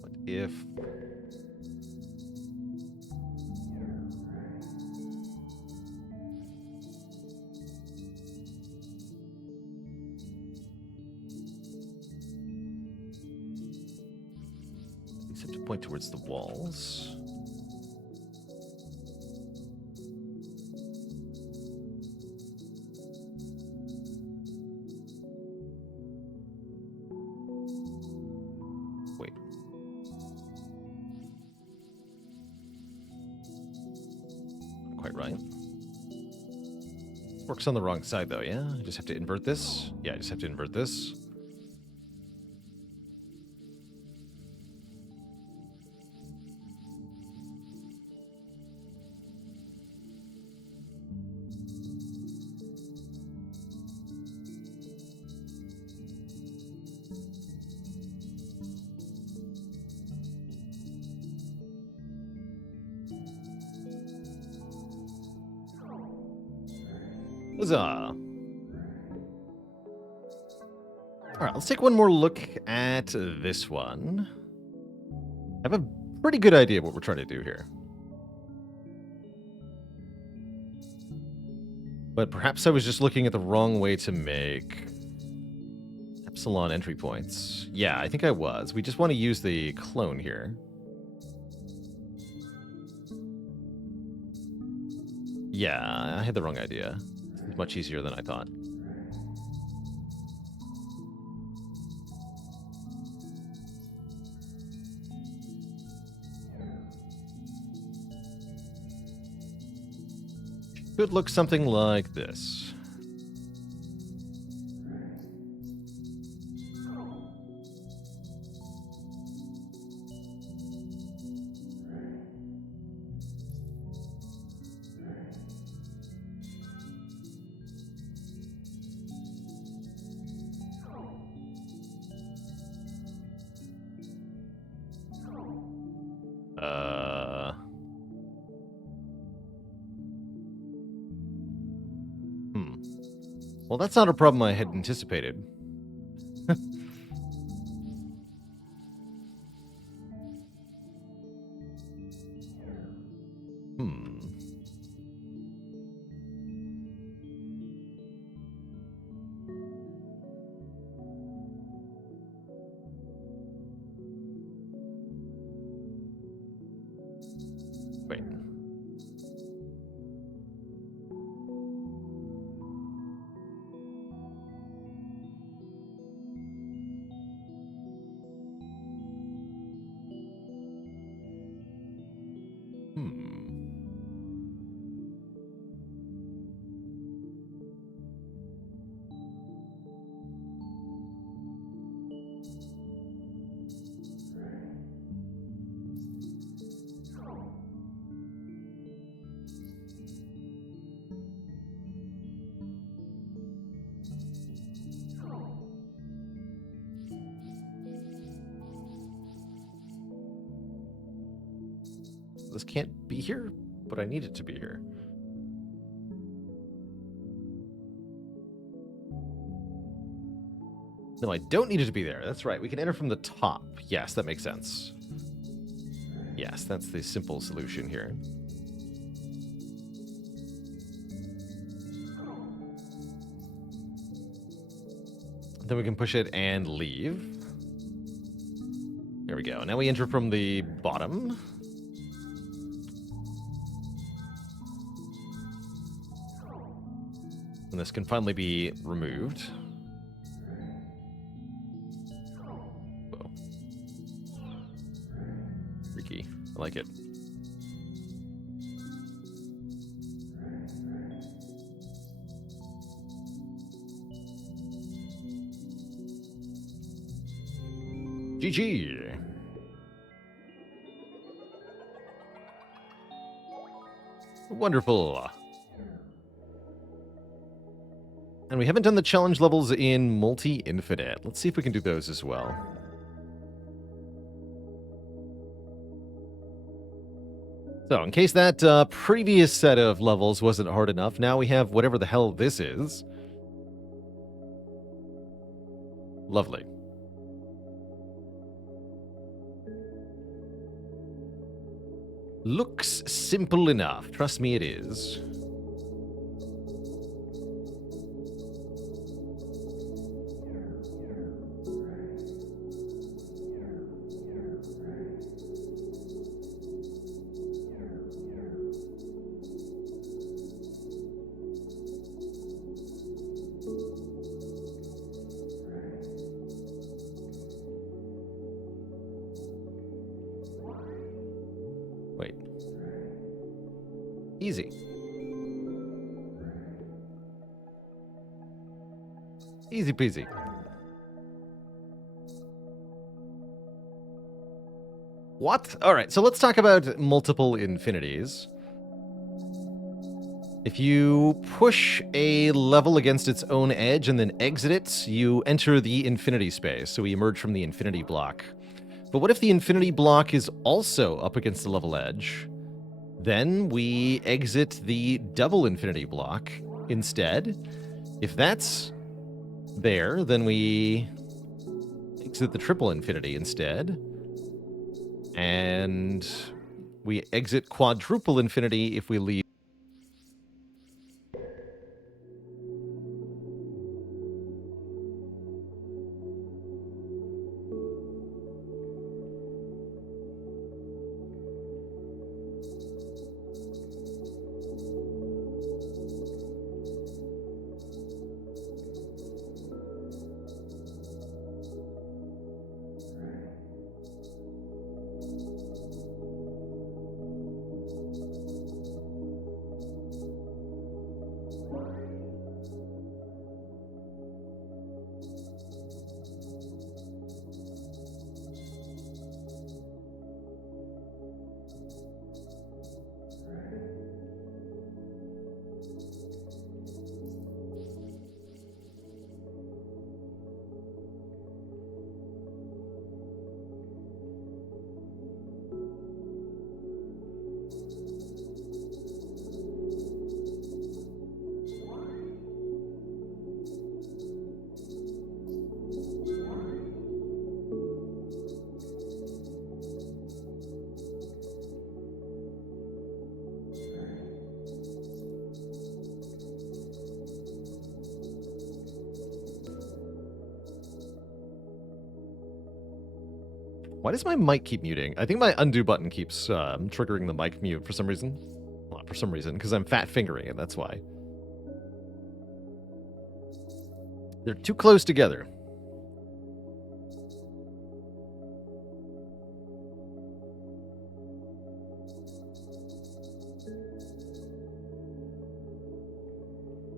What if... These have to point towards the walls. Wait. Not quite right. Works on the wrong side, though, yeah? I just have to invert this? Yeah, I just have to invert this. Huzzah! Alright, let's take one more look at this one. I have a pretty good idea of what we're trying to do here. But perhaps I was just looking at the wrong way to make epsilon entry points. Yeah, I think I was. We just want to use the clone here. Yeah, I had the wrong idea. It's much easier than I thought. Could look something like this. Well, that's not a problem I had anticipated. Wait. This can't be here, but I need it to be here. No, I don't need it to be there. That's right. We can enter from the top. Yes, that makes sense. Yes, that's the simple solution here. Then we can push it and leave. There we go. Now we enter from the bottom. And this can finally be removed. Whoa. Freaky. I like it. GG. Wonderful. And we haven't done the challenge levels in multi-infinite. Let's see if we can do those as well. So, in case that previous set of levels wasn't hard enough, now we have whatever the hell this is. Lovely. Looks simple enough. Trust me, it is. Wait. Easy. Easy peasy. What? Alright, so let's talk about multiple infinities. If you push a level against its own edge and then exit it, you enter the infinity space, so we emerge from the infinity block. But what if the infinity block is also up against the level edge? Then we exit the double infinity block instead. If that's there, then we exit the triple infinity instead. And we exit quadruple infinity if we leave. Why does my mic keep muting? I think my undo button keeps triggering the mic mute for some reason. Well, not for some reason, because I'm fat fingering it, that's why. They're too close together.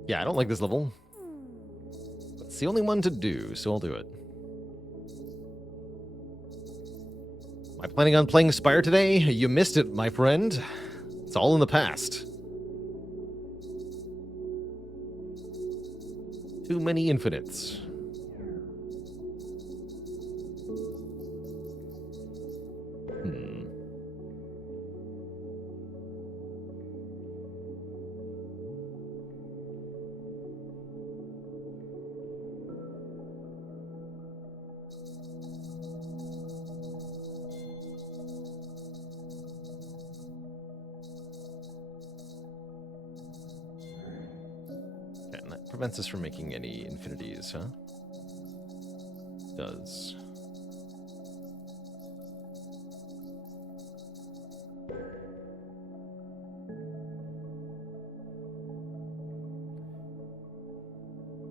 Yeah, I don't like this level. It's the only one to do, so I'll do it. Am I planning on playing Spire today? You missed it, my friend. It's all in the past. Too many infinites. prevents us from making any infinities, huh? Does.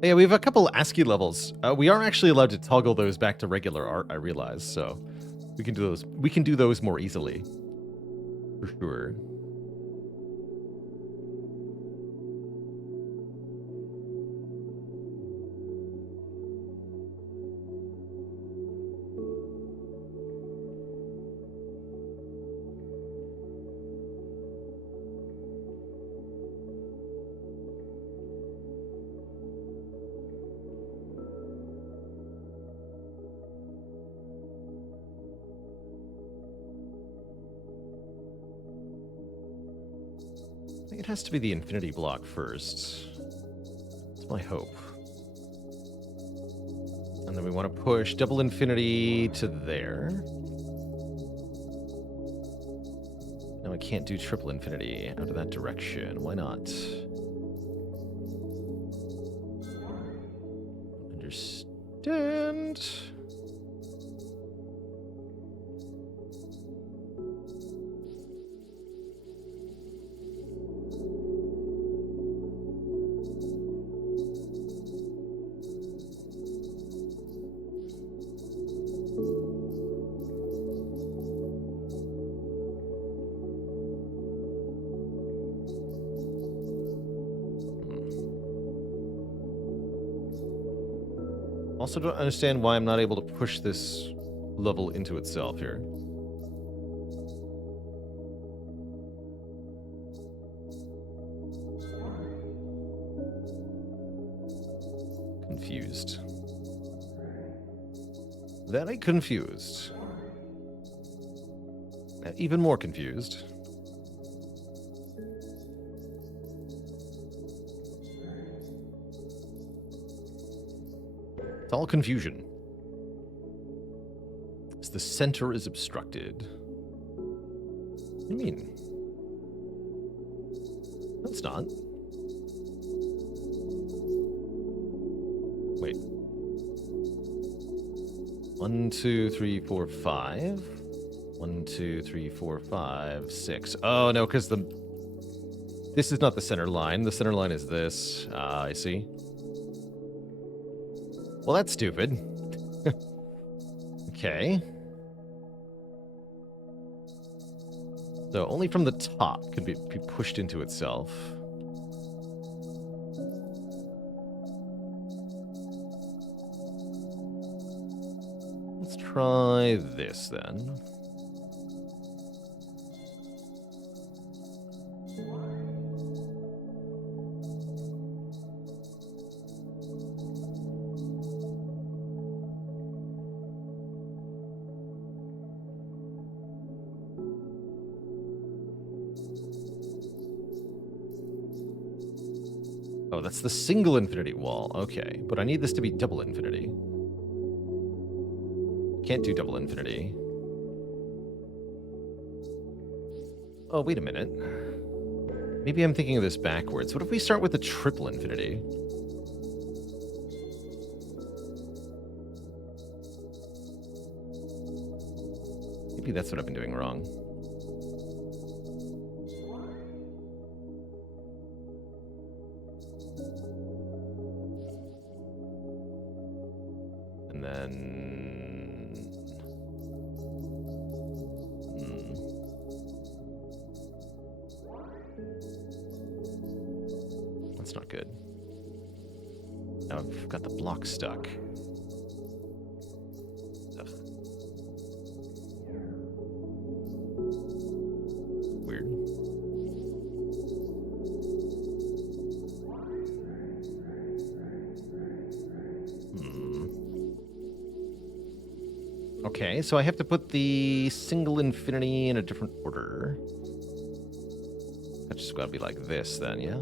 Yeah, we have a couple ASCII levels. We are actually allowed to toggle those back to regular art, I realize, so we can do those. We can do those more easily, for sure. I think it has to be the infinity block first. That's my hope. And then we want to push double infinity to there. Now I can't do triple infinity out of that direction. Why not? Understand. Also don't understand why I'm not able to push this level into itself here. Confused. Very confused. Even more confused. It's all confusion. As the center is obstructed. What do you mean? No, it's not. Wait. 1, 2, 3, 4, 5. 1, 2, 3, 4, 5, 6. Oh, no, because this is not the center line. The center line is this. I see. Well, that's stupid. Okay. So only from the top could be pushed into itself. Let's try this then. Oh, that's the single infinity wall. Okay, but I need this to be double infinity. Can't do double infinity. Oh, wait a minute. Maybe I'm thinking of this backwards. What if we start with the triple infinity? Maybe that's what I've been doing wrong. And then... That's not good. Now I've got the block stuck. Ugh. Weird. Okay, so I have to put the single infinity in a different order. That's just gotta be like this then, yeah?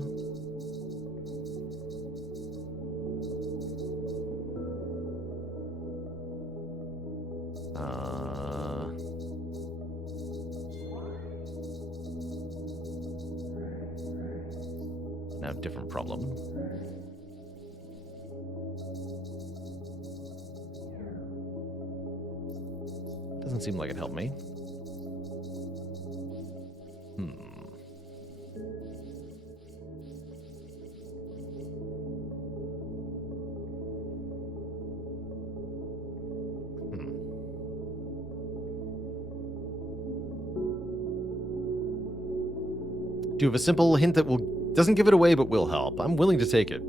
Now different problem. Doesn't seem like it helped me. Do you have a simple hint that doesn't give it away but will help? I'm willing to take it.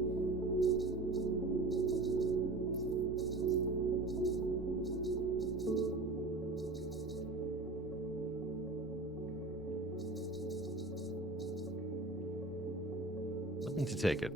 Willing to take it.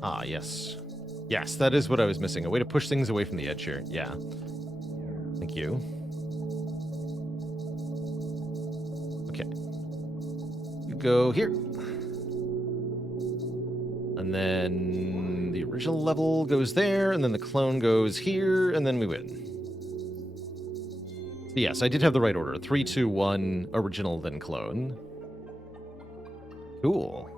Ah, yes. Yes, that is what I was missing. A way to push things away from the edge here. Yeah. Thank you. Okay. You go here. And then the original level goes there, and then the clone goes here, and then we win. But yes, I did have the right order. 3, 2, 1, original, then clone. Cool.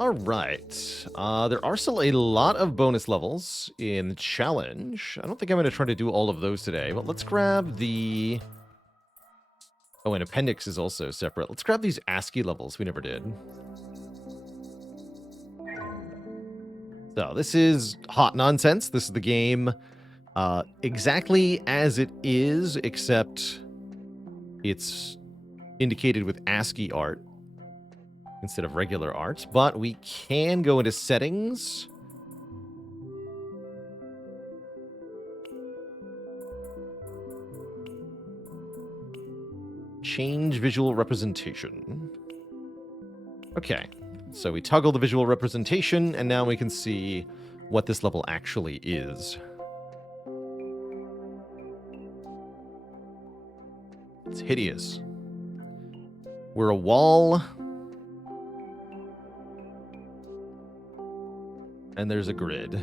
All right. There are still a lot of bonus levels in the challenge. I don't think I'm going to try to do all of those today, but let's grab the... Oh, and appendix is also separate. Let's grab these ASCII levels we never did. So this is hot nonsense. This is the game exactly as it is, except it's indicated with ASCII art instead of regular art, but we can go into settings. Change visual representation. Okay, so we toggle the visual representation, and now we can see what this level actually is. It's hideous. We're a wall. And there's a grid.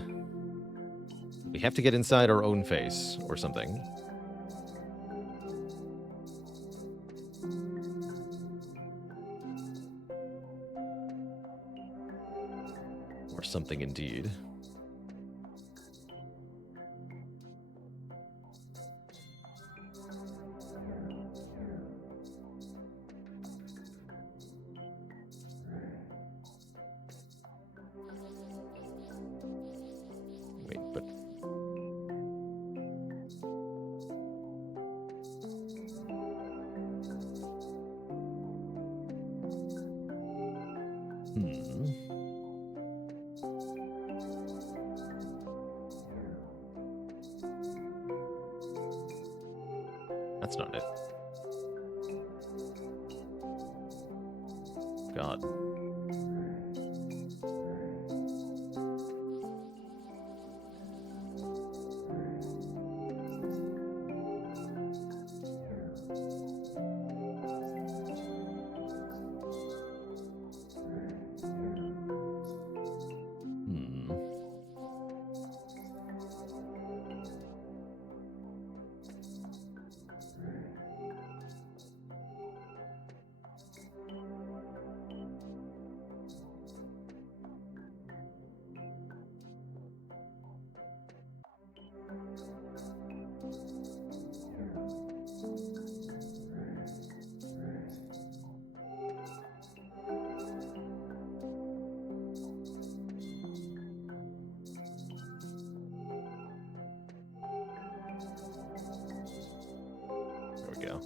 We have to get inside our own face or something. Or something indeed. That's not it. God. Go.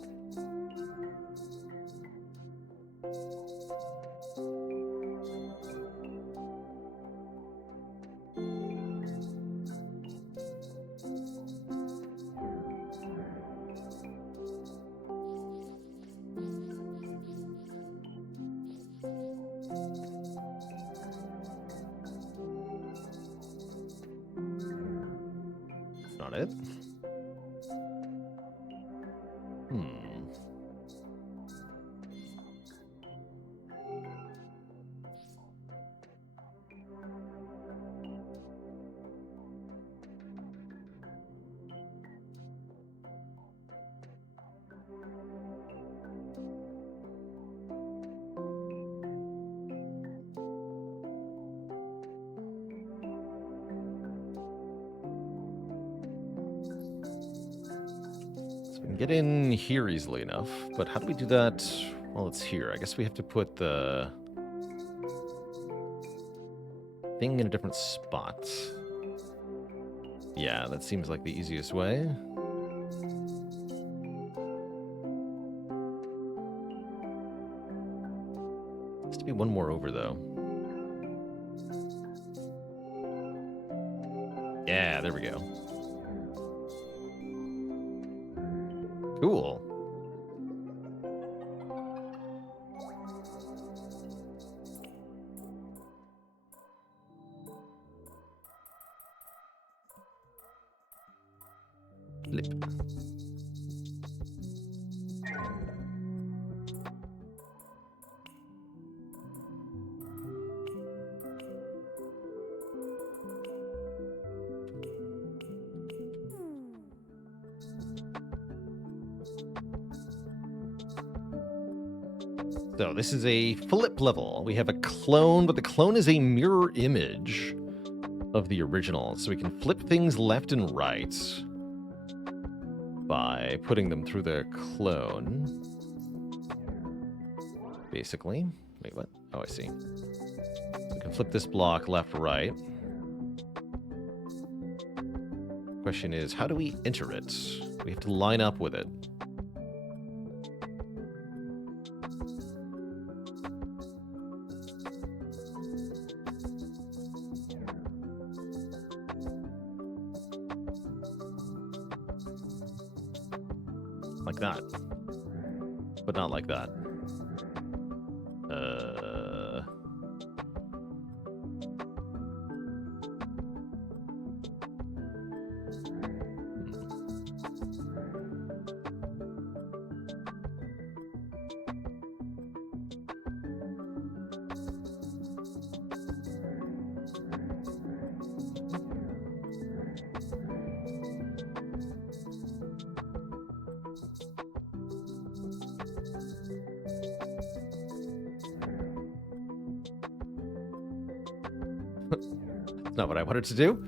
Not it. Get in here easily enough, but how do we do that? Well, it's here. I guess we have to put the thing in a different spot. Yeah, that seems like the easiest way. Has to be one more over, though. Yeah, there we go. Cool. Flip. So this is a flip level. We have a clone, but the clone is a mirror image of the original. So we can flip things left and right by putting them through the clone. Basically. Wait, what? Oh, I see. We can flip this block left, right. Question is, how do we enter it? We have to line up with it. Like that. But not like that. Not what I wanted to do.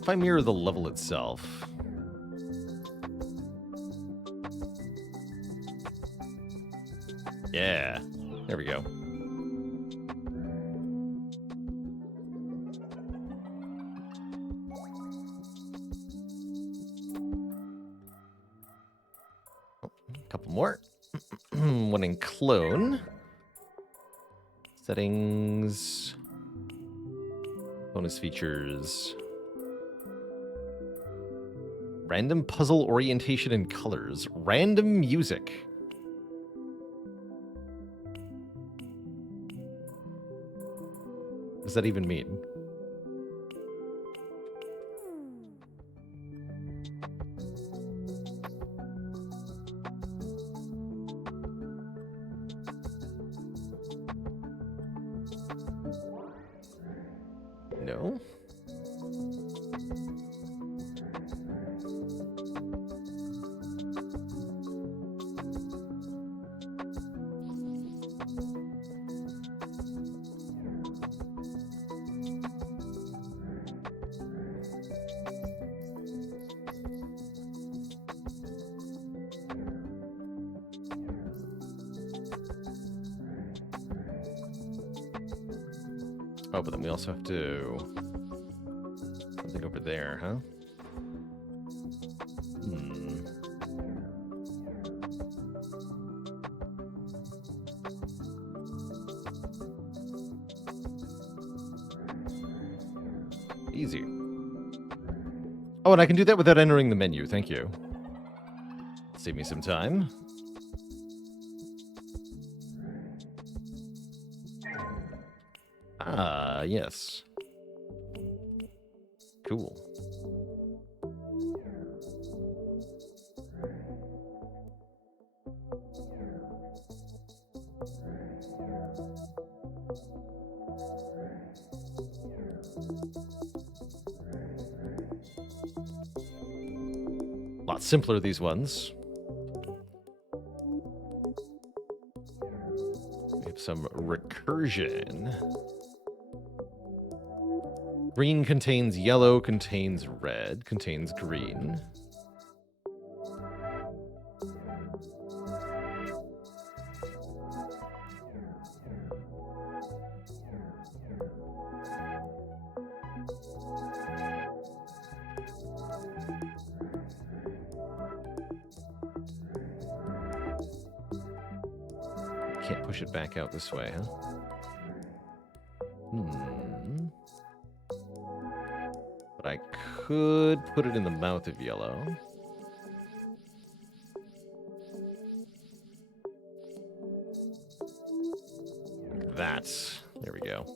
If I mirror the level itself. Yeah, there we go. Couple more. One in clone. Settings. Bonus features. Random puzzle orientation and colors. Random music. What does that even mean? No. Oh, but then we also have to... something over there, huh? Easy. Oh, and I can do that without entering the menu. Thank you. Save me some time. Ah, yes. Cool. Lot simpler, these ones. We have some recursion. Green contains yellow, contains red, contains green. Can't push it back out this way, huh? But I could put it in the mouth of yellow. Like that. There we go.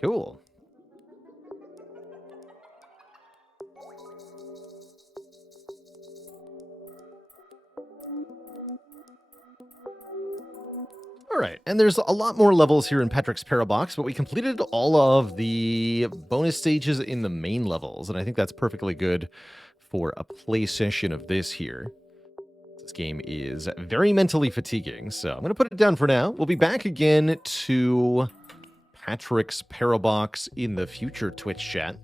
Cool. All right, and there's a lot more levels here in Patrick's Parabox, but we completed all of the bonus stages in the main levels, and I think that's perfectly good for a play session of this here. This game is very mentally fatiguing, so I'm going to put it down for now. We'll be back again to Patrick's Parabox in the future Twitch chat.